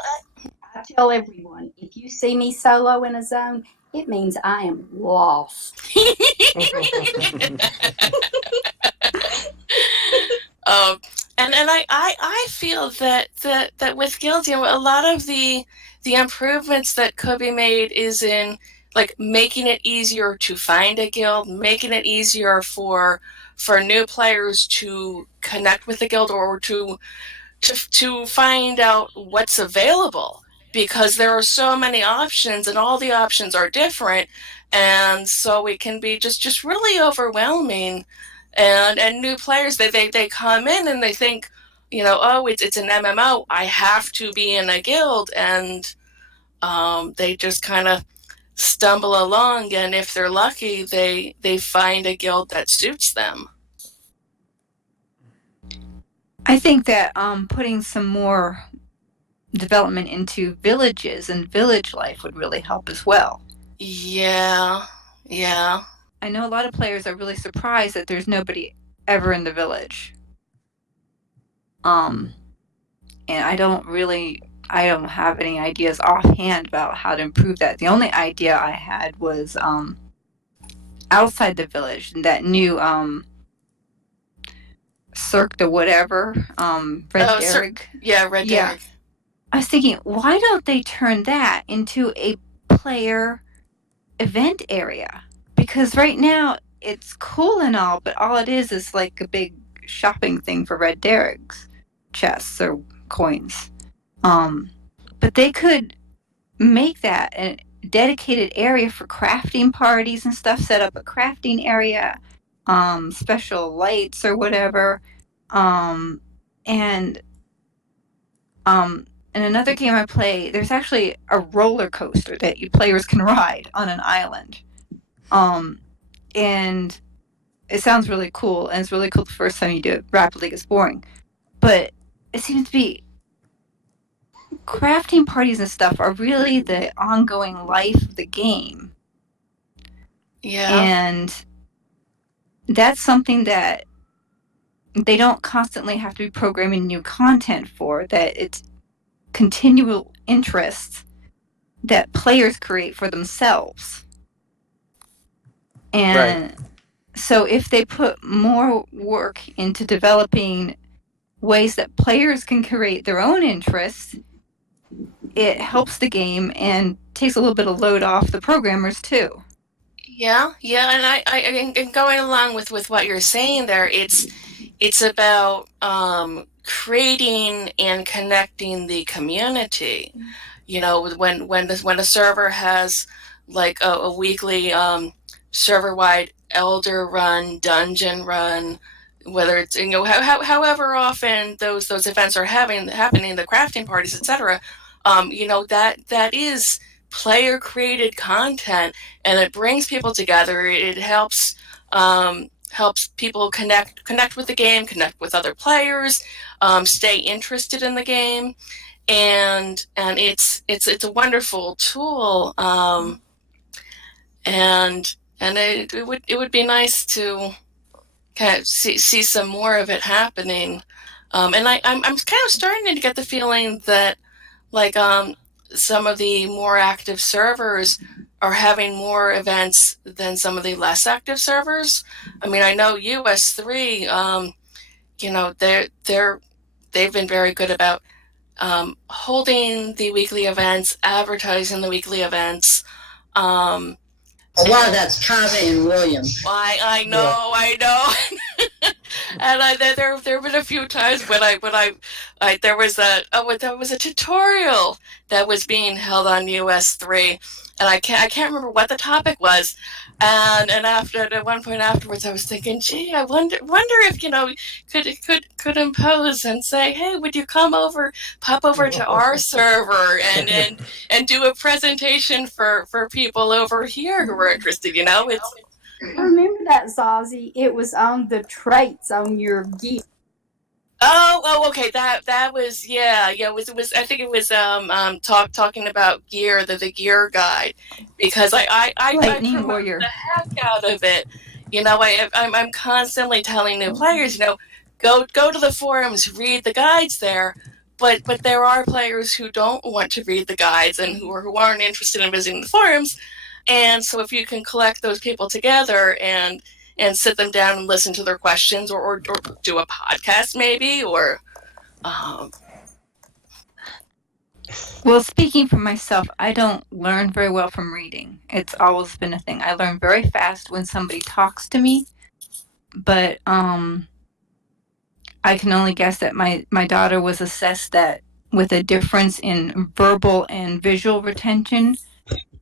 tell everyone, if you see me solo in a zone, it means I am lost. And I feel that with guilds, a lot of the improvements that could be made is in like making it easier to find a guild, making it easier for new players to connect with the guild, or to find out what's available, because there are so many options and all the options are different, and so it can be just really overwhelming. And new players, they come in and they think, oh, it's an MMO, I have to be in a guild, and they just kind of stumble along, and if they're lucky, they find a guild that suits them. I think that putting some more development into villages and village life would really help as well. Yeah. I know a lot of players are really surprised that there's nobody ever in the village. And I don't have any ideas offhand about how to improve that. The only idea I had was outside the village, that new Cirque de whatever, Red Derrick. Red Derrick. I was thinking, why don't they turn that into a player event area? Because right now it's cool and all, but all it is like a big shopping thing for Red Derrick's chests or coins. But they could make that a dedicated area for crafting parties and stuff, set up a crafting area, special lights or whatever. And in another game I play, there's actually a roller coaster that you players can ride on an island. And it sounds really cool, and it's really cool the first time you do it. Rapidly gets boring. But it seems to be crafting parties and stuff are really the ongoing life of the game. Yeah. And that's something that they don't constantly have to be programming new content for, that it's continual interests that players create for themselves. And so if they put more work into developing ways that players can create their own interests, it helps the game and takes a little bit of load off the programmers too. Yeah, and going along with what you're saying there, it's about creating and connecting the community. You know, when a server has like a weekly server-wide elder run, dungeon run, whether it's, you know, however often those events are happening, the crafting parties, etc. You know, that is player created content, and it brings people together. It helps people connect with the game, connect with other players, stay interested in the game, and it's a wonderful tool. And it would be nice to kind of see some more of it happening. And I'm kind of starting to get the feeling that like some of the more active servers are having more events than some of the less active servers. I mean, I know US3, you know, they've been very good about holding the weekly events, advertising the weekly events. A lot of that's Kaveh and William. I know. And there have been a few times when there was a tutorial that was being held on US3, and I can't remember what the topic was, and at one point afterwards I was thinking, gee, I wonder if, you know, could impose and say, hey, would you pop over to our server and do a presentation for people over here who are interested, you know? It's I remember that, Zazie. It was on the traits on your gear. Oh, okay. That was It was. I think it was talking about gear, the gear guide, because I Lightning Warrior the heck out of it. You know, I'm constantly telling new players, you know, go to the forums, read the guides there. But there are players who don't want to read the guides and who aren't interested in visiting the forums. And so if you can collect those people together and sit them down and listen to their questions, or do a podcast maybe, or Well, speaking for myself, I don't learn very well from reading. It's always been a thing. I learn very fast when somebody talks to me, but I can only guess that my daughter was assessed that with a difference in verbal and visual retention,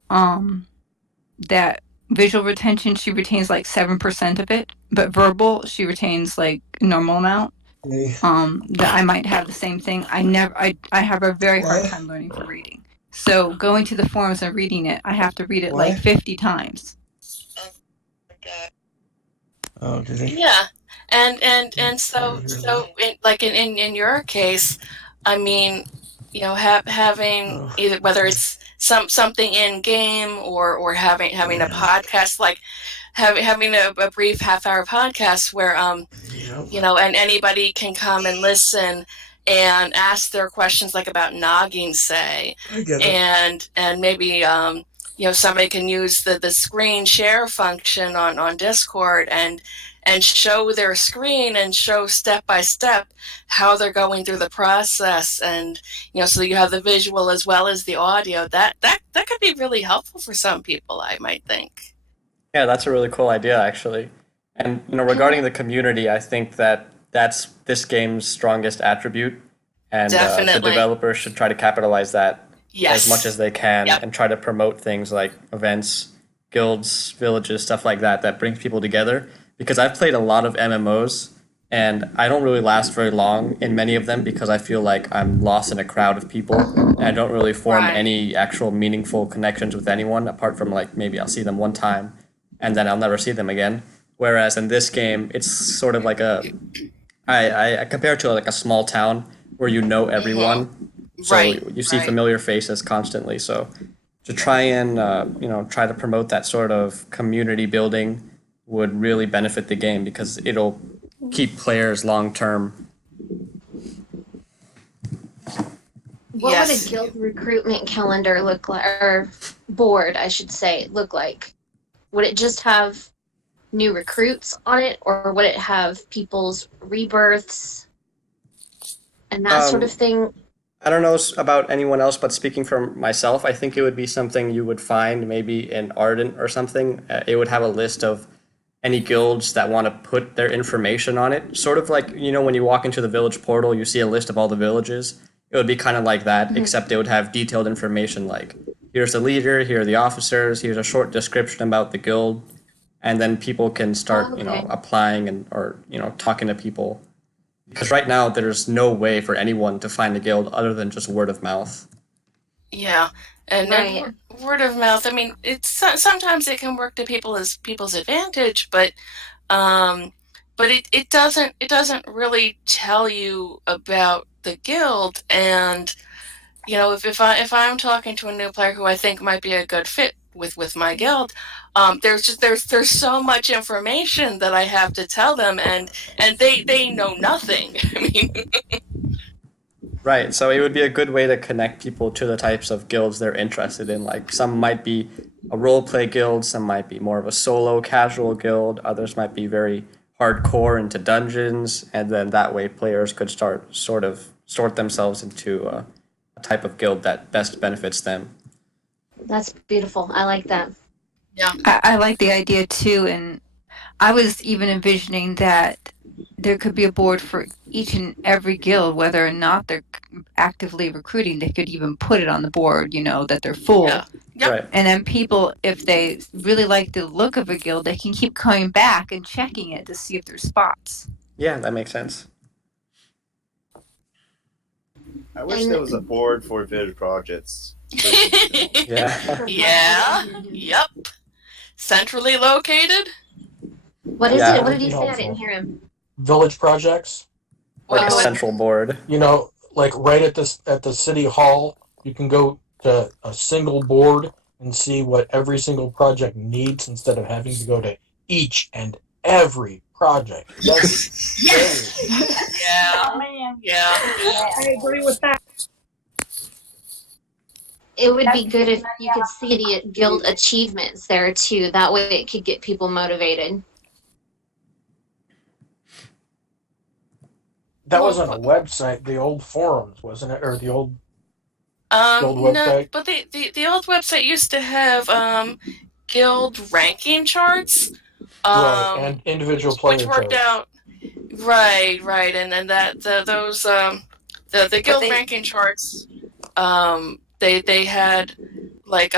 that visual retention, she retains like 7% of it, but verbal, she retains like a normal amount. That I might have the same thing. I have a very hard time learning from reading. So going to the forums and reading it, I have to read it like 50 times. Yeah, and so in your case, I mean, you know, having either, whether it's something in game or having a podcast, like having a brief half-hour podcast where you know, and anybody can come and listen and ask their questions, like about nogging, say, and maybe you know, somebody can use the screen share function on Discord and and show their screen and show step by step how they're going through the process, and so you have the visual as well as the audio. That could be really helpful for some people, I might think. Yeah, that's a really cool idea, actually. And regarding the community, I think that's this game's strongest attribute, and the Definitely. developers should try to capitalize that Yes. as much as they can, Yep. and try to promote things like events, guilds, villages, stuff like that brings people together. Because I've played a lot of MMOs, and I don't really last very long in many of them because I feel like I'm lost in a crowd of people, and I don't really form Right. any actual meaningful connections with anyone apart from like maybe I'll see them one time, and then I'll never see them again. Whereas in this game, it's sort of like I compare it to like a small town where you know everyone, so Right, you see right. familiar faces constantly. So to try and try to promote that sort of community building would really benefit the game because it'll keep players long term. What Yes. would a guild recruitment calendar look like, or board, I should say, look like? Would it just have new recruits on it, or would it have people's rebirths and that sort of thing? I don't know about anyone else, but speaking for myself, I think it would be something you would find maybe in Ardent or something. It would have a list of any guilds that want to put their information on it. Sort of like, when you walk into the village portal, you see a list of all the villages. It would be kind of like that, except it would have detailed information like, here's the leader, here are the officers, here's a short description about the guild, and then people can start, Okay. applying or talking to people. Because right now, there's no way for anyone to find a guild other than just word of mouth. Yeah, and Right. then word of mouth. I mean, sometimes it can work to people's advantage, but it doesn't really tell you about the guild. And if I'm talking to a new player who I think might be a good fit with my guild, there's so much information that I have to tell them, and they know nothing. I mean, Right, so it would be a good way to connect people to the types of guilds they're interested in. Like some might be a role play guild, some might be more of a solo casual guild, others might be very hardcore into dungeons, and then that way players could sort themselves into a type of guild that best benefits them. That's beautiful. I like that. yeah. I like the idea too, and I was even envisioning that there could be a board for each and every guild, whether or not they're actively recruiting. They could even put it on the board, that they're full. Yeah. Yep. Right. And then people, if they really like the look of a guild, they can keep coming back and checking it to see if there's spots. Yeah, that makes sense. I wish there was a board for village projects. Yeah. Yeah. Yep. Centrally located. What is Yeah. it? What did he say? I Helpful. didn't hear him. Village projects, Like a Well, central board. like right at the city hall, you can go to a single board and see what every single project needs instead of having to go to each and every project. That's Yes. Yeah. Oh, man. Yeah. I agree with that. It would be good if you could see the guild achievements there too. That way it could get people motivated. that was on a website, the old forums, wasn't it, or the old guild No, website? but the old website used to have guild ranking charts. Right, and individual player Which worked charts. out. Right, and then the guild they- ranking charts, they had like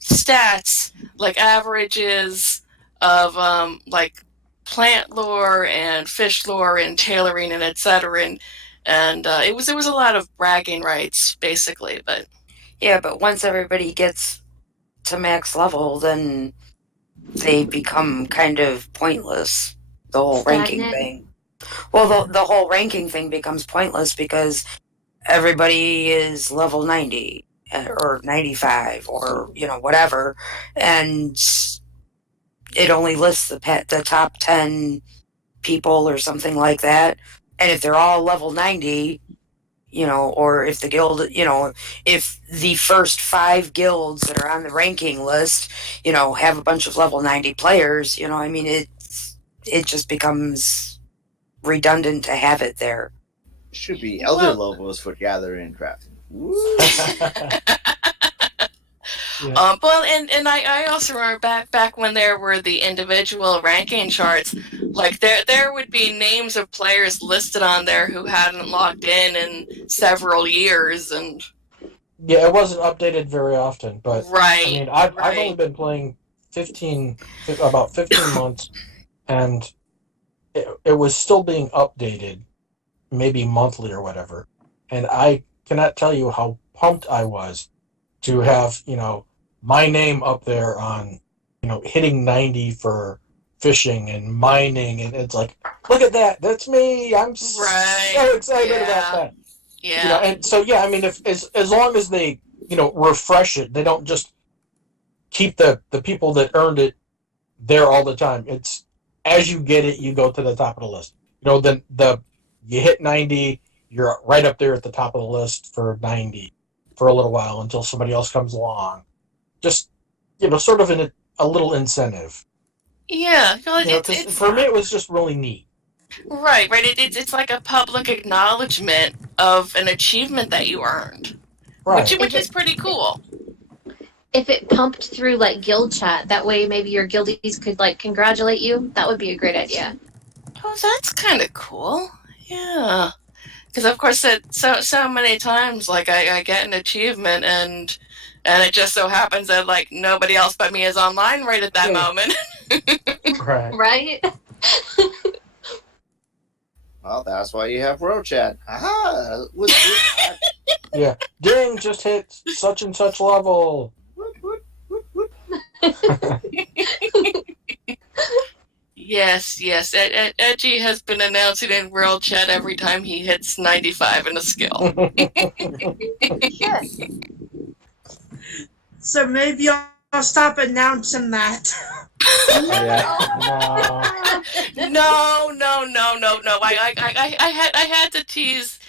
stats, like averages of like plant lore and fish lore and tailoring and etc. And it was a lot of bragging rights basically, but Yeah, but once everybody gets to max level, then they become kind of pointless. The whole ranking Stagnant. thing. Well, the whole ranking thing becomes pointless because everybody is level 90 or 95 or whatever, and it only lists the top 10 people or something like that. And if they're all level 90, or if the guild, if the first 5 guilds that are on the ranking list, have a bunch of level 90 players, I mean, it's it just becomes redundant to have it there. Should be elder logos for gathering and crafting. Yeah. Well, and I also remember back when there were the individual ranking charts, like there would be names of players listed on there who hadn't logged in several years, and Yeah, it wasn't updated very often, but right. I mean, I've only been playing about 15 months, and it was still being updated, maybe monthly or whatever. And I cannot tell you how pumped I was to have, my name up there on, hitting 90 for fishing and mining, and it's like, look at that, that's me. I'm so excited about that. Yeah. And so I mean, if as long as they refresh it, they don't just keep the people that earned it there all the time. It's as you get it, you go to the top of the list. Then you hit 90, you're right up there at the top of the list for 90 for a little while until somebody else comes along. Just sort of a little incentive. Yeah. For me, it was just really neat. Right. It's like a public acknowledgement of an achievement that you earned, Right. which is pretty cool. If it pumped through like guild chat, that way maybe your guildies could like congratulate you. That would be a great idea. Oh, that's kind of cool. Yeah. Because of course, so many times, like I get an achievement, and it just so happens that like nobody else but me is online right at that moment. Right. Well, that's why you have World Chat. Aha! Yeah. Ding, just hit such and such level. Yes. Edgy has been announcing in World Chat every time he hits 95 in a skill. So maybe I'll stop announcing that. No. I had to tease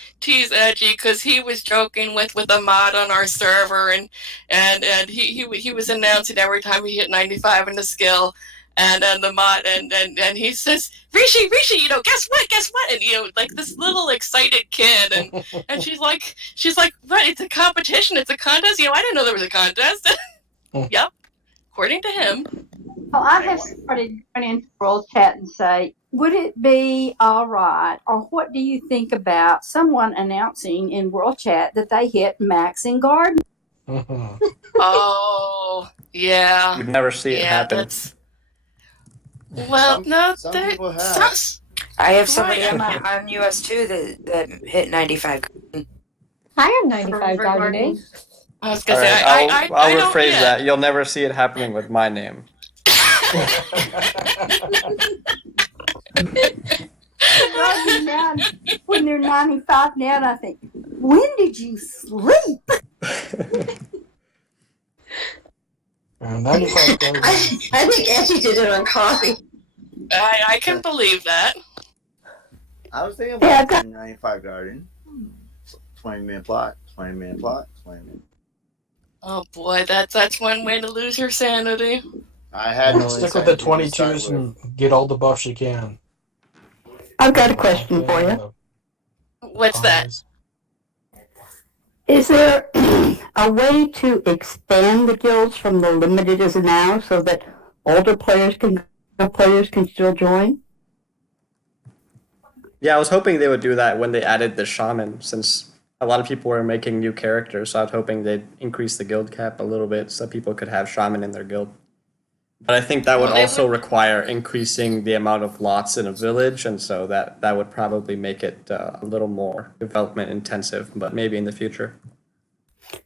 Edgy because he was joking with a mod on our server, and he was announcing every time he hit 95 in the skill, and the mod and he says, Rishi, guess what, and like this little excited kid, and she's like, what? It's a competition, it's a contest. I didn't know there was a contest. Yep, according to him. Well, I have started going into World Chat and say, would it be all right, or what do you think about someone announcing in World Chat that they hit max in garden? Oh, yeah. You'd never see it happen. Well, some people have. I have somebody on US too that hit 95. I have 95 gardening. I was gonna All say, right, I'll don't rephrase yet. that. You'll never see it happening with my name. When they're 95 now, and I think, when did you sleep? 95 garden. I think Edgy did it on coffee. I can believe that. I was thinking about 95 garden. 20-minute plot, 20-minute plot, 20-minute. Oh boy, that's one way to lose your sanity. I had no Stick with the 22s and get all the buffs you can. I've got a question for you. What's that? Is there a way to expand the guilds from the limited as now so that older players can still join? Yeah, I was hoping they would do that when they added the shaman, since a lot of people were making new characters, so I was hoping they'd increase the guild cap a little bit so people could have shaman in their guild. But I think that would also require increasing the amount of lots in a village, and so that would probably make it a little more development intensive, but maybe in the future.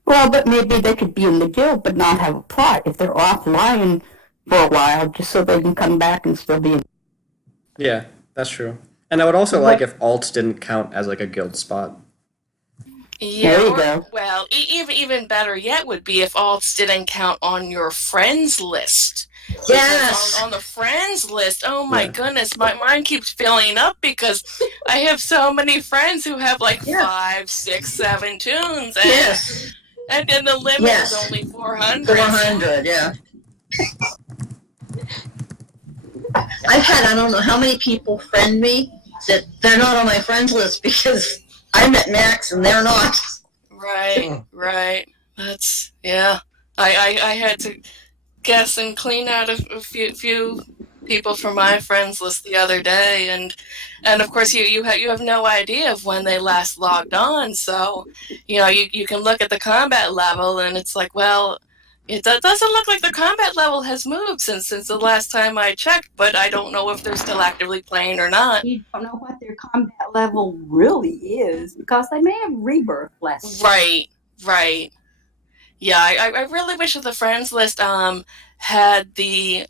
Well, but maybe they could be in the guild but not have a plot if they're offline for a while, just so they can come back and still be in. Yeah, that's true. And I would also like if alts didn't count as like a guild spot. Yeah, There you go. Well, even better yet would be if alts didn't count on your friends list. Yes. On the friends list, oh my goodness, my mind keeps filling up because I have so many friends who have like 5, 6, 7 tunes, and then the limit is only 400. 400, yeah. I've had I don't know how many people friend me that they're not on my friends list because I'm at max and they're not. Right, right. That's yeah. I had to guess and clean out a few people from my friends list the other day, and of course you have no idea of when they last logged on. So, you can look at the combat level, and it's like, well, it doesn't look like the combat level has moved since the last time I checked, but I don't know if they're still actively playing or not. You don't know what their combat level really is because they may have rebirth last. Right, right. Yeah, I really wish that the friends list had the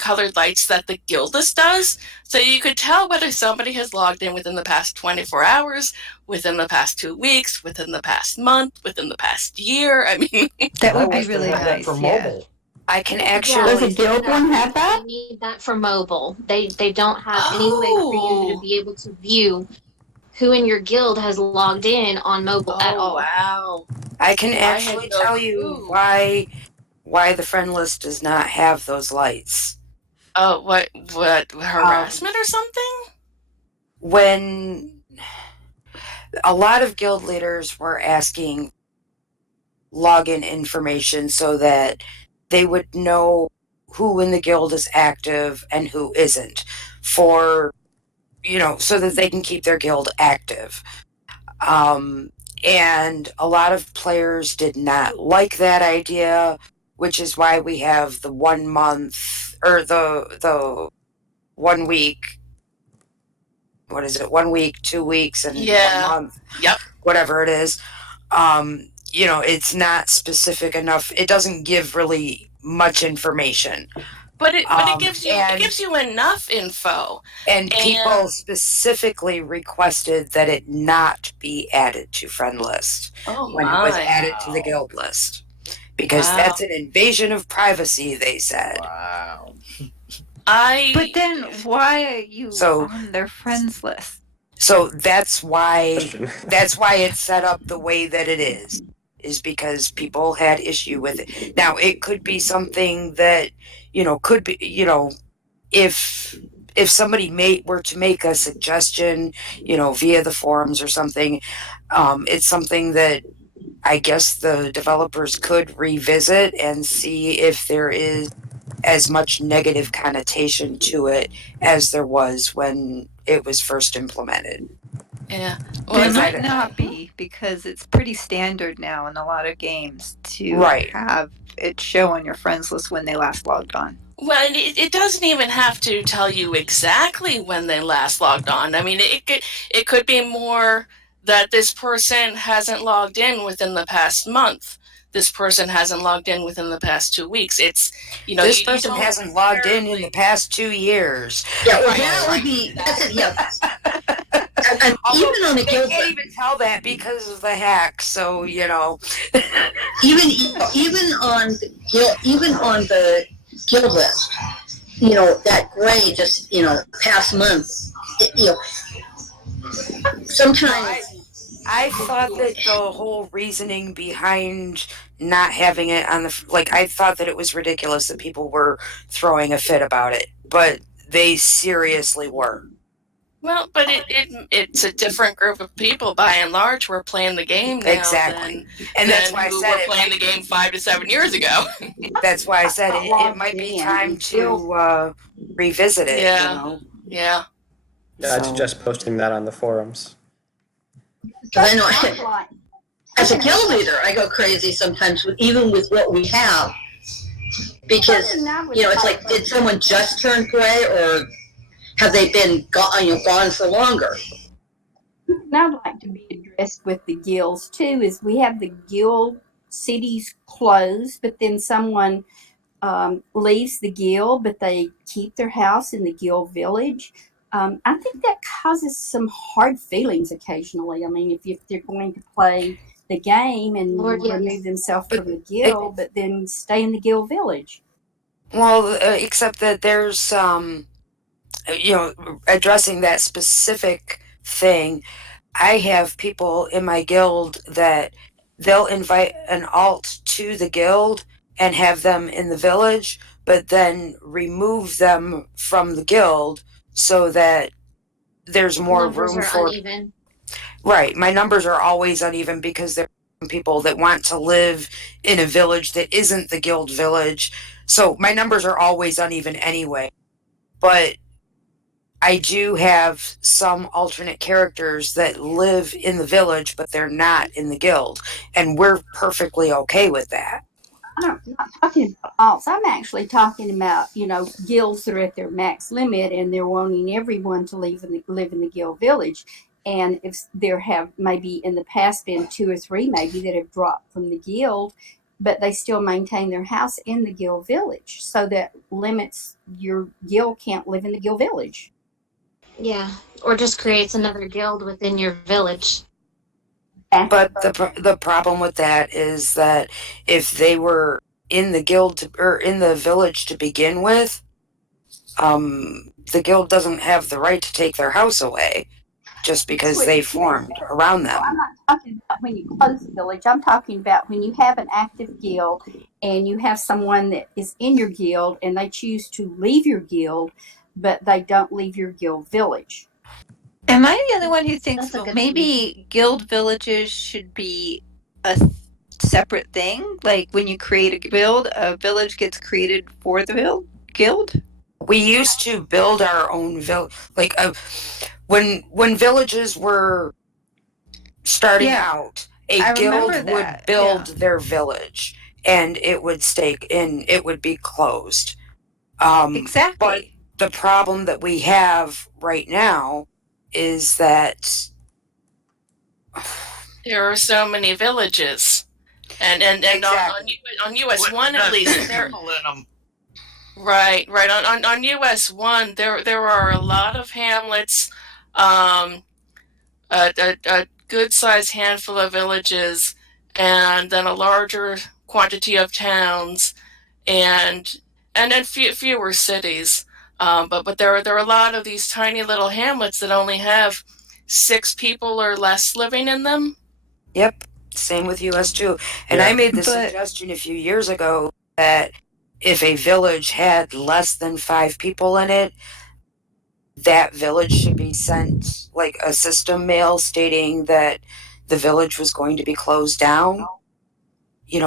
colored lights that the guild list does, so you could tell whether somebody has logged in within the past 24 hours, within the past 2 weeks, within the past month, within the past year. I mean, That would I be wish they really had that nice. for Yeah. mobile. I can Yeah, actually. Does a guild one have that? They need that for mobile. They don't have any way for you to be able to view who in your guild has logged in on mobile at all. Wow. I can had actually no tell you clue. why the friend list does not have those lights. Oh, what harassment or something? When a lot of guild leaders were asking login information so that they would know who in the guild is active and who isn't, for so that they can keep their guild active. And a lot of players did not like that idea, which is why we have the 1 month or the 1 week. What is it? 1 week, 2 weeks, and 1 month. Yep. Whatever it is. It's not specific enough. It doesn't give really much information. But it gives you enough info. And people specifically requested that it not be added to friend list when it was added to the guild list. Because that's an invasion of privacy, they said. Wow. But then why are you on their friends list? So that's why it's set up the way that it is because people had issue with it. Now it could be something that could be if somebody were to make a suggestion via the forums or something, it's something that I guess the developers could revisit and see if there is as much negative connotation to it as there was when it was first implemented. Yeah. Well, it might not be because it's pretty standard now in a lot of games to have it show on your friends list when they last logged on. Well, it doesn't even have to tell you exactly when they last logged on. I mean, it could be more that this person hasn't logged in within the past month. This person hasn't logged in within the past 2 weeks. It's this person hasn't logged in the past 2 years. Yeah, well, that would be that's it. Yeah. And even on the guild, they can't even tell that because of the hack. So even on the guild list, that gray just past month. Sometimes I thought that the whole reasoning behind not having it on I thought that it was ridiculous that people were throwing a fit about it, but they seriously were. Well, but it's a different group of people by and large who are playing the game now. Exactly. And that's why I said were playing the game 5 to 7 years ago. That's why I said it might be time to revisit it. Yeah. Yeah, I'd suggest posting that on the forums. I know, as a guild leader, I go crazy sometimes, even with what we have, because it's like, did someone just turn gray, or have they been gone for longer? And I'd like to be addressed with the guilds too. Is we have the guild cities closed, but then someone leaves the guild, but they keep their house in the guild village. I think that causes some hard feelings occasionally. I mean, if they're going to play the game and remove themselves from the guild, but then stay in the guild village. Well, except that there's, addressing that specific thing, I have people in my guild that they'll invite an alt to the guild and have them in the village, but then remove them from the guild so that there's more Numbers room are for uneven. Right. My numbers are always uneven because there are some people that want to live in a village that isn't the guild village. So my numbers are always uneven anyway. But I do have some alternate characters that live in the village, but they're not in the guild. And we're perfectly okay with that. I'm not talking about alts. I'm actually talking about, guilds that are at their max limit and they're wanting everyone to live in the guild village. And if there have maybe in the past been 2 or 3 maybe that have dropped from the guild, but they still maintain their house in the guild village. So that limits your guild can't live in the guild village. Yeah, or just creates another guild within your village. But the problem with that is that if they were in the guild or in the village to begin with, the guild doesn't have the right to take their house away just because they formed around them. I'm not talking about when you close the village. I'm talking about when you have an active guild and you have someone that is in your guild and they choose to leave your guild, but they don't leave your guild village. Am I the only one who thinks That's a good maybe guild villages should be a separate thing? Like when you create a village gets created for the guild? We used to build our own village, like when villages were starting out, I guild remember would that, build yeah. their village, and it would it would be closed. Exactly. But the problem that we have right now is that There are so many villages, and Exactly. on US 1 at least there. Right. On US 1, there are a lot of hamlets, a good sized handful of villages, and then a larger quantity of towns, and then fewer cities. But there are a lot of these tiny little hamlets that only have 6 people or less living in them. Yep, same with US too. And Yeah. I made the suggestion a few years ago that if a village had less than 5 people in it, that village should be sent like a system mail stating that the village was going to be closed down,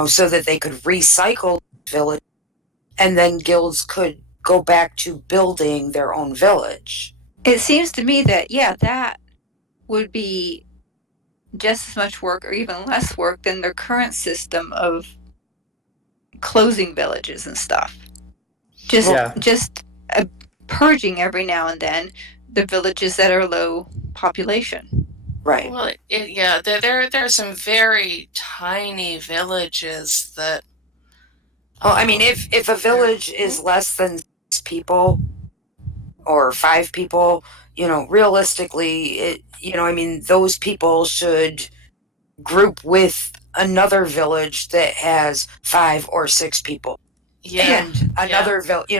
so that they could recycle the village and then guilds could go back to building their own village. It seems to me that, that would be just as much work or even less work than their current system of closing villages and stuff. Just purging every now and then the villages that are low population. Right. Well, there are some very tiny villages that. Well, I mean, if a village is less than 6 people or 5 people, realistically, those people should group with another village that has 5 or 6 people. Yeah. And another village,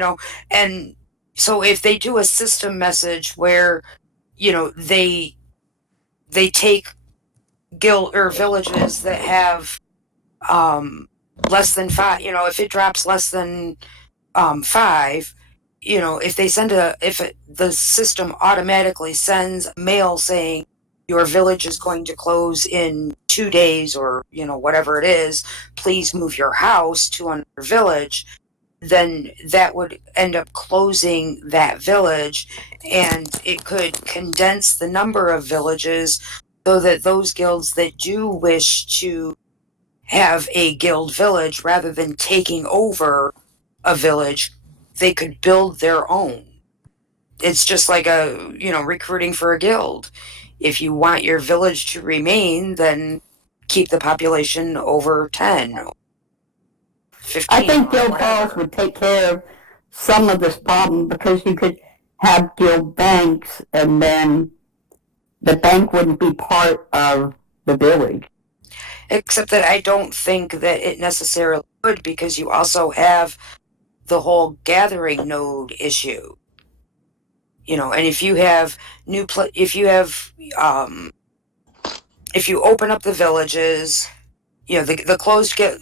and so if they do a system message where, they take guild or villages that have less than 5, if it drops less than 5, if they send the system automatically sends mail saying your village is going to close in 2 days or, whatever it is, please move your house to another village, then that would end up closing that village, and it could condense the number of villages so that those guilds that do wish to have a guild village, rather than taking over a village, they could build their own. It's just like recruiting for a guild. If you want your village to remain, then keep the population over 10, 15. I think guild halls would take care of some of this problem because you could have guild banks and then the bank wouldn't be part of the village. Except that I don't think that it necessarily would, because you also have the whole gathering node issue. And if you have if you open up the villages, the closed guild,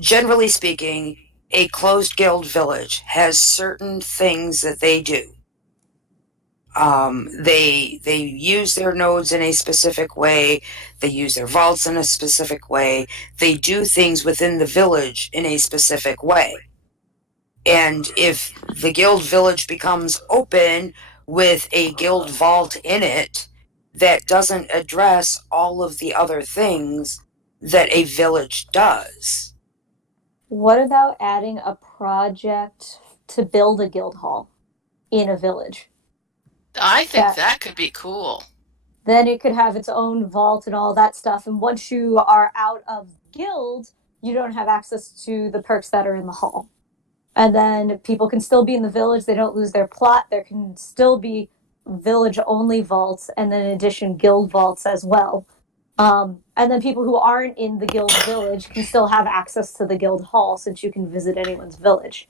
generally speaking, a closed guild village has certain things that they do. They use their nodes in a specific way. They use their vaults in a specific way. They do things within the village in a specific way. And if the guild village becomes open with a guild vault in it that doesn't address all of the other things that a village does. What about adding a project to build a guild hall in a village? I think that could be cool. Then it could have its own vault and all that stuff. And once you are out of guild, you don't have access to the perks that are in the hall. And then people can still be in the village. They don't lose their plot. There can still be village-only vaults, and then in addition, guild vaults as well. And then people who aren't in the guild village can still have access to the guild hall, since you can visit anyone's village.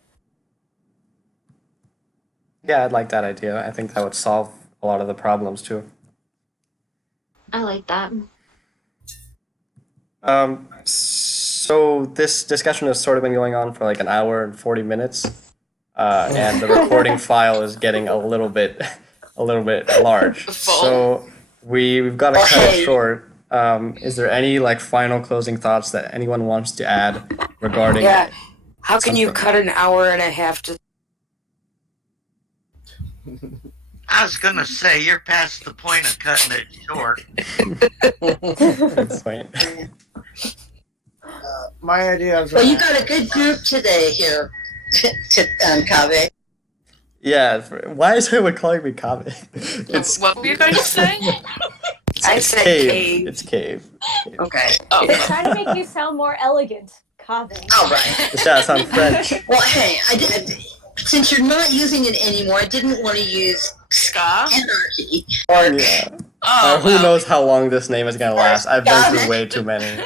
Yeah, I'd like that idea. I think that would solve a lot of the problems too. I like that. So this discussion has sort of been going on for like an hour and 40 minutes, and the recording file is getting a little bit large. So we've got to cut it short. Is there any like final closing thoughts that anyone wants to add regarding? Yeah. How can you cut an hour and a half to? I was gonna say you're past the point of cutting it short. That's fine. My idea was. Well, you got a good group today here, Kaveh. Yeah. Why is everyone calling me Kaveh? It's What were you going to say? I said cave. It's cave. Okay. Oh, They're trying to make you sound more elegant, Kaveh. All right. Yeah, it sounds French. Well, hey, since you're not using it anymore, I didn't want to use Ska? anarchy or Yeah. Oh, Who knows how long this name is gonna last? I've been through way too many.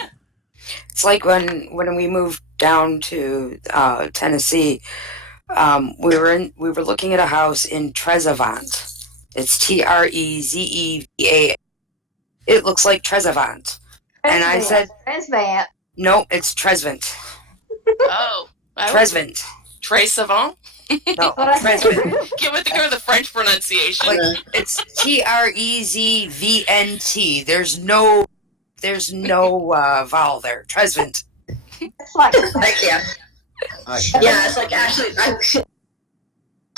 It's like when we moved down to Tennessee, we were looking at a house in Trezevant. It's Trezeva. It looks like Trezevant. And I said, Trezvant. no, it's Trezvant. Oh. Trezvant. Tres Savant? No, Trezvant. Give it the French pronunciation. Like, it's Trezvnt. There's no vowel there. Trezvant. It's like Thank you. Yeah, it's like actually, growing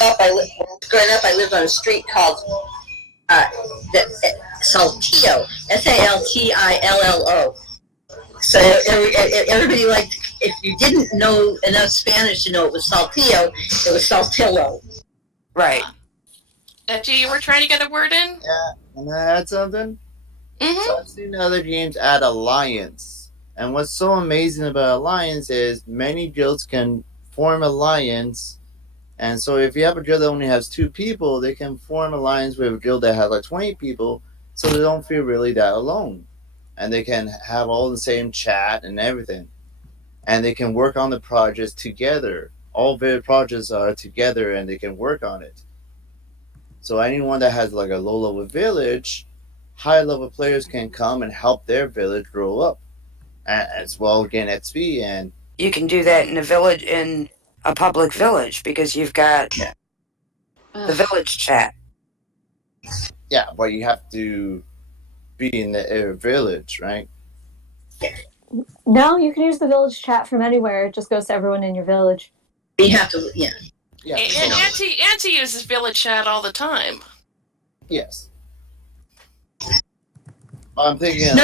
up, I lived on a street called Saltillo, Saltillo. So everybody liked, if you didn't know enough Spanish to know it was Saltillo, it was Saltillo. Right. G, you were trying to get a word in? Yeah, can I add something? Mm-hmm. So I've seen other games add alliance, and what's so amazing about alliance is many guilds can form alliance, and so if you have a guild that only has 2 people, they can form alliance with a guild that has like 20 people, so they don't feel really that alone, and they can have all the same chat and everything, and they can work on the projects together. All their projects are together, and they can work on it. So anyone that has like a low-level village, high-level players can come and help their village grow up, and as well gain XP. And You can do that in a village, in a public village, because you've got the village chat. yeah, but you have to be in the village, right? No, you can use the village chat from anywhere. It just goes to everyone in your village. You have to, yeah. Yeah. And Auntie uses village chat all the time. Yes. I'm thinking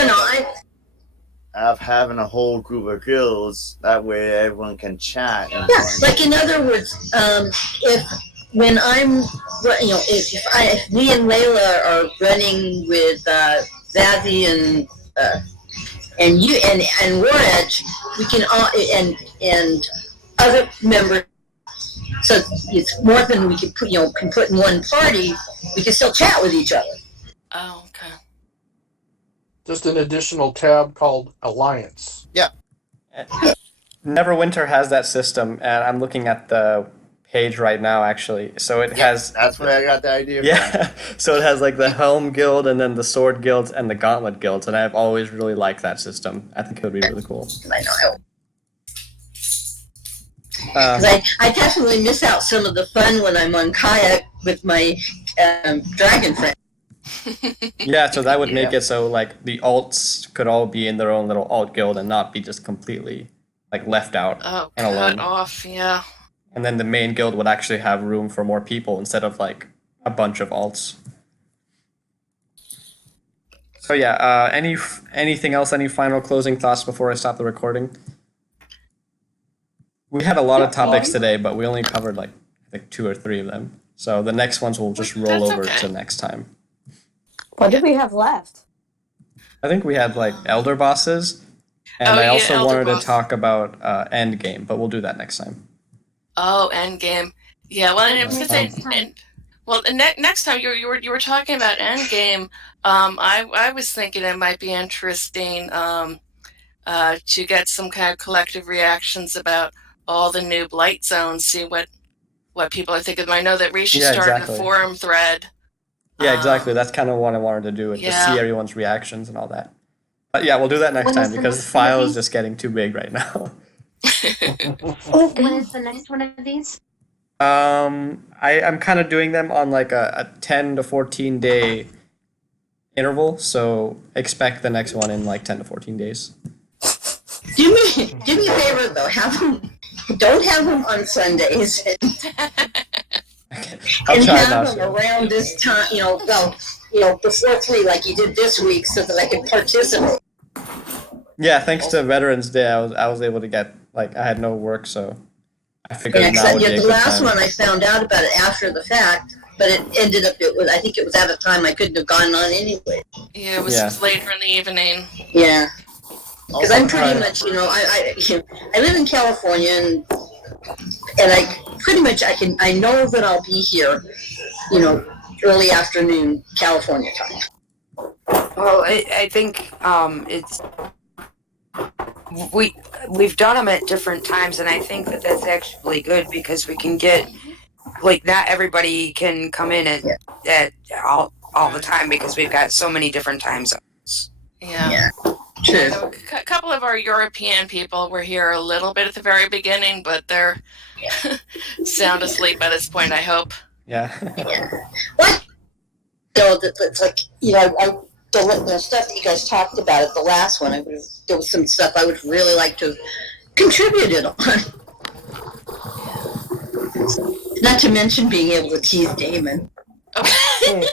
of having a whole group of guilds. That way, everyone can chat. And Yeah, like in other words, if me and Layla are running with Zazie and you and War Edge, we can all and other members. So it's more than we can put in one party. We can still chat with each other. Oh, okay. Just an additional tab called Alliance. Yeah. Neverwinter has that system, and I'm looking at the page right now, actually. So it has. That's where I got the idea from. Yeah. So it has like the Helm Guild, and then the Sword Guilds, and the Gauntlet Guilds, and I've always really liked that system. I think it would be really cool. I know. Because I definitely miss out some of the fun when I'm on kayak with my dragon friend. Yeah, so that would make it so like the alts could all be in their own little alt guild and not be just completely like left out and alone. Cut off, yeah. And then the main guild would actually have room for more people instead of like a bunch of alts. So yeah, anything else? Any final closing thoughts before I stop the recording? We had a lot of topics today, but we only covered like I think 2 or 3 of them. So the next ones will just roll over to next time. What did we have left? I think we had like elder bosses, and I also wanted to talk about end game, but we'll do that next time. Oh, end game. Yeah, well, and I was gonna say, next time you were talking about end game. I was thinking it might be interesting to get some kind of collective reactions about all the new blight zones. See what people are thinking. I know that Rishi started a forum thread. Yeah, exactly. That's kind of what I wanted to do, to see everyone's reactions and all that. But yeah, we'll do that next time because the file is just getting too big right now. When is the next one of these? I'm kind of doing them on like a 10 to 14 day interval, so expect the next one in like 10 to 14 days. Do me a favor though. Don't have them on Sundays. I'll try have not them to. around this time, before 3 like you did this week so that I could participate. Yeah, thanks to Veterans Day, I was able to get, like, I had no work, so I figured now would be a the good last time. one I found out about it after the fact, but it ended up, I think it was at a time I couldn't have gone on anyway. Yeah, it was later in the evening. Yeah. Because I'm pretty much, I live in California and I pretty much, I know that I'll be here, early afternoon California time. Well, I think we've done them at different times, and I think that that's actually good because we can get, like, not everybody can come in at all the time because we've got so many different time zones. Yeah. True. A couple of our European people were here a little bit at the very beginning, but they're sound asleep by this point, I hope. Yeah. What? It's like, the stuff that you guys talked about at the last one, there was some stuff I would really like to have contributed on. Not to mention being able to tease Damon. Okay.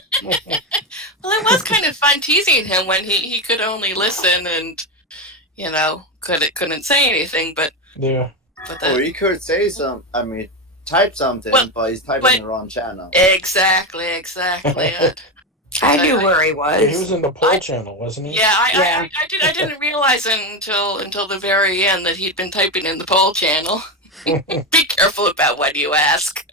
Well, it was kind of fun teasing him when he could only listen and, couldn't say anything, but... Yeah. Or he could say type something, but he's typing the wrong channel. Exactly. I knew where he was. Yeah, he was in the poll channel, wasn't he? Yeah, I didn't realize until the very end that he'd been typing in the poll channel. Be careful about what you ask.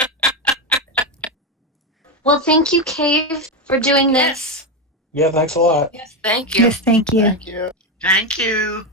Well, thank you, Cave, for doing this. Yeah, thanks a lot. Yes, thank you. Yes, thank you. Thank you. Thank you.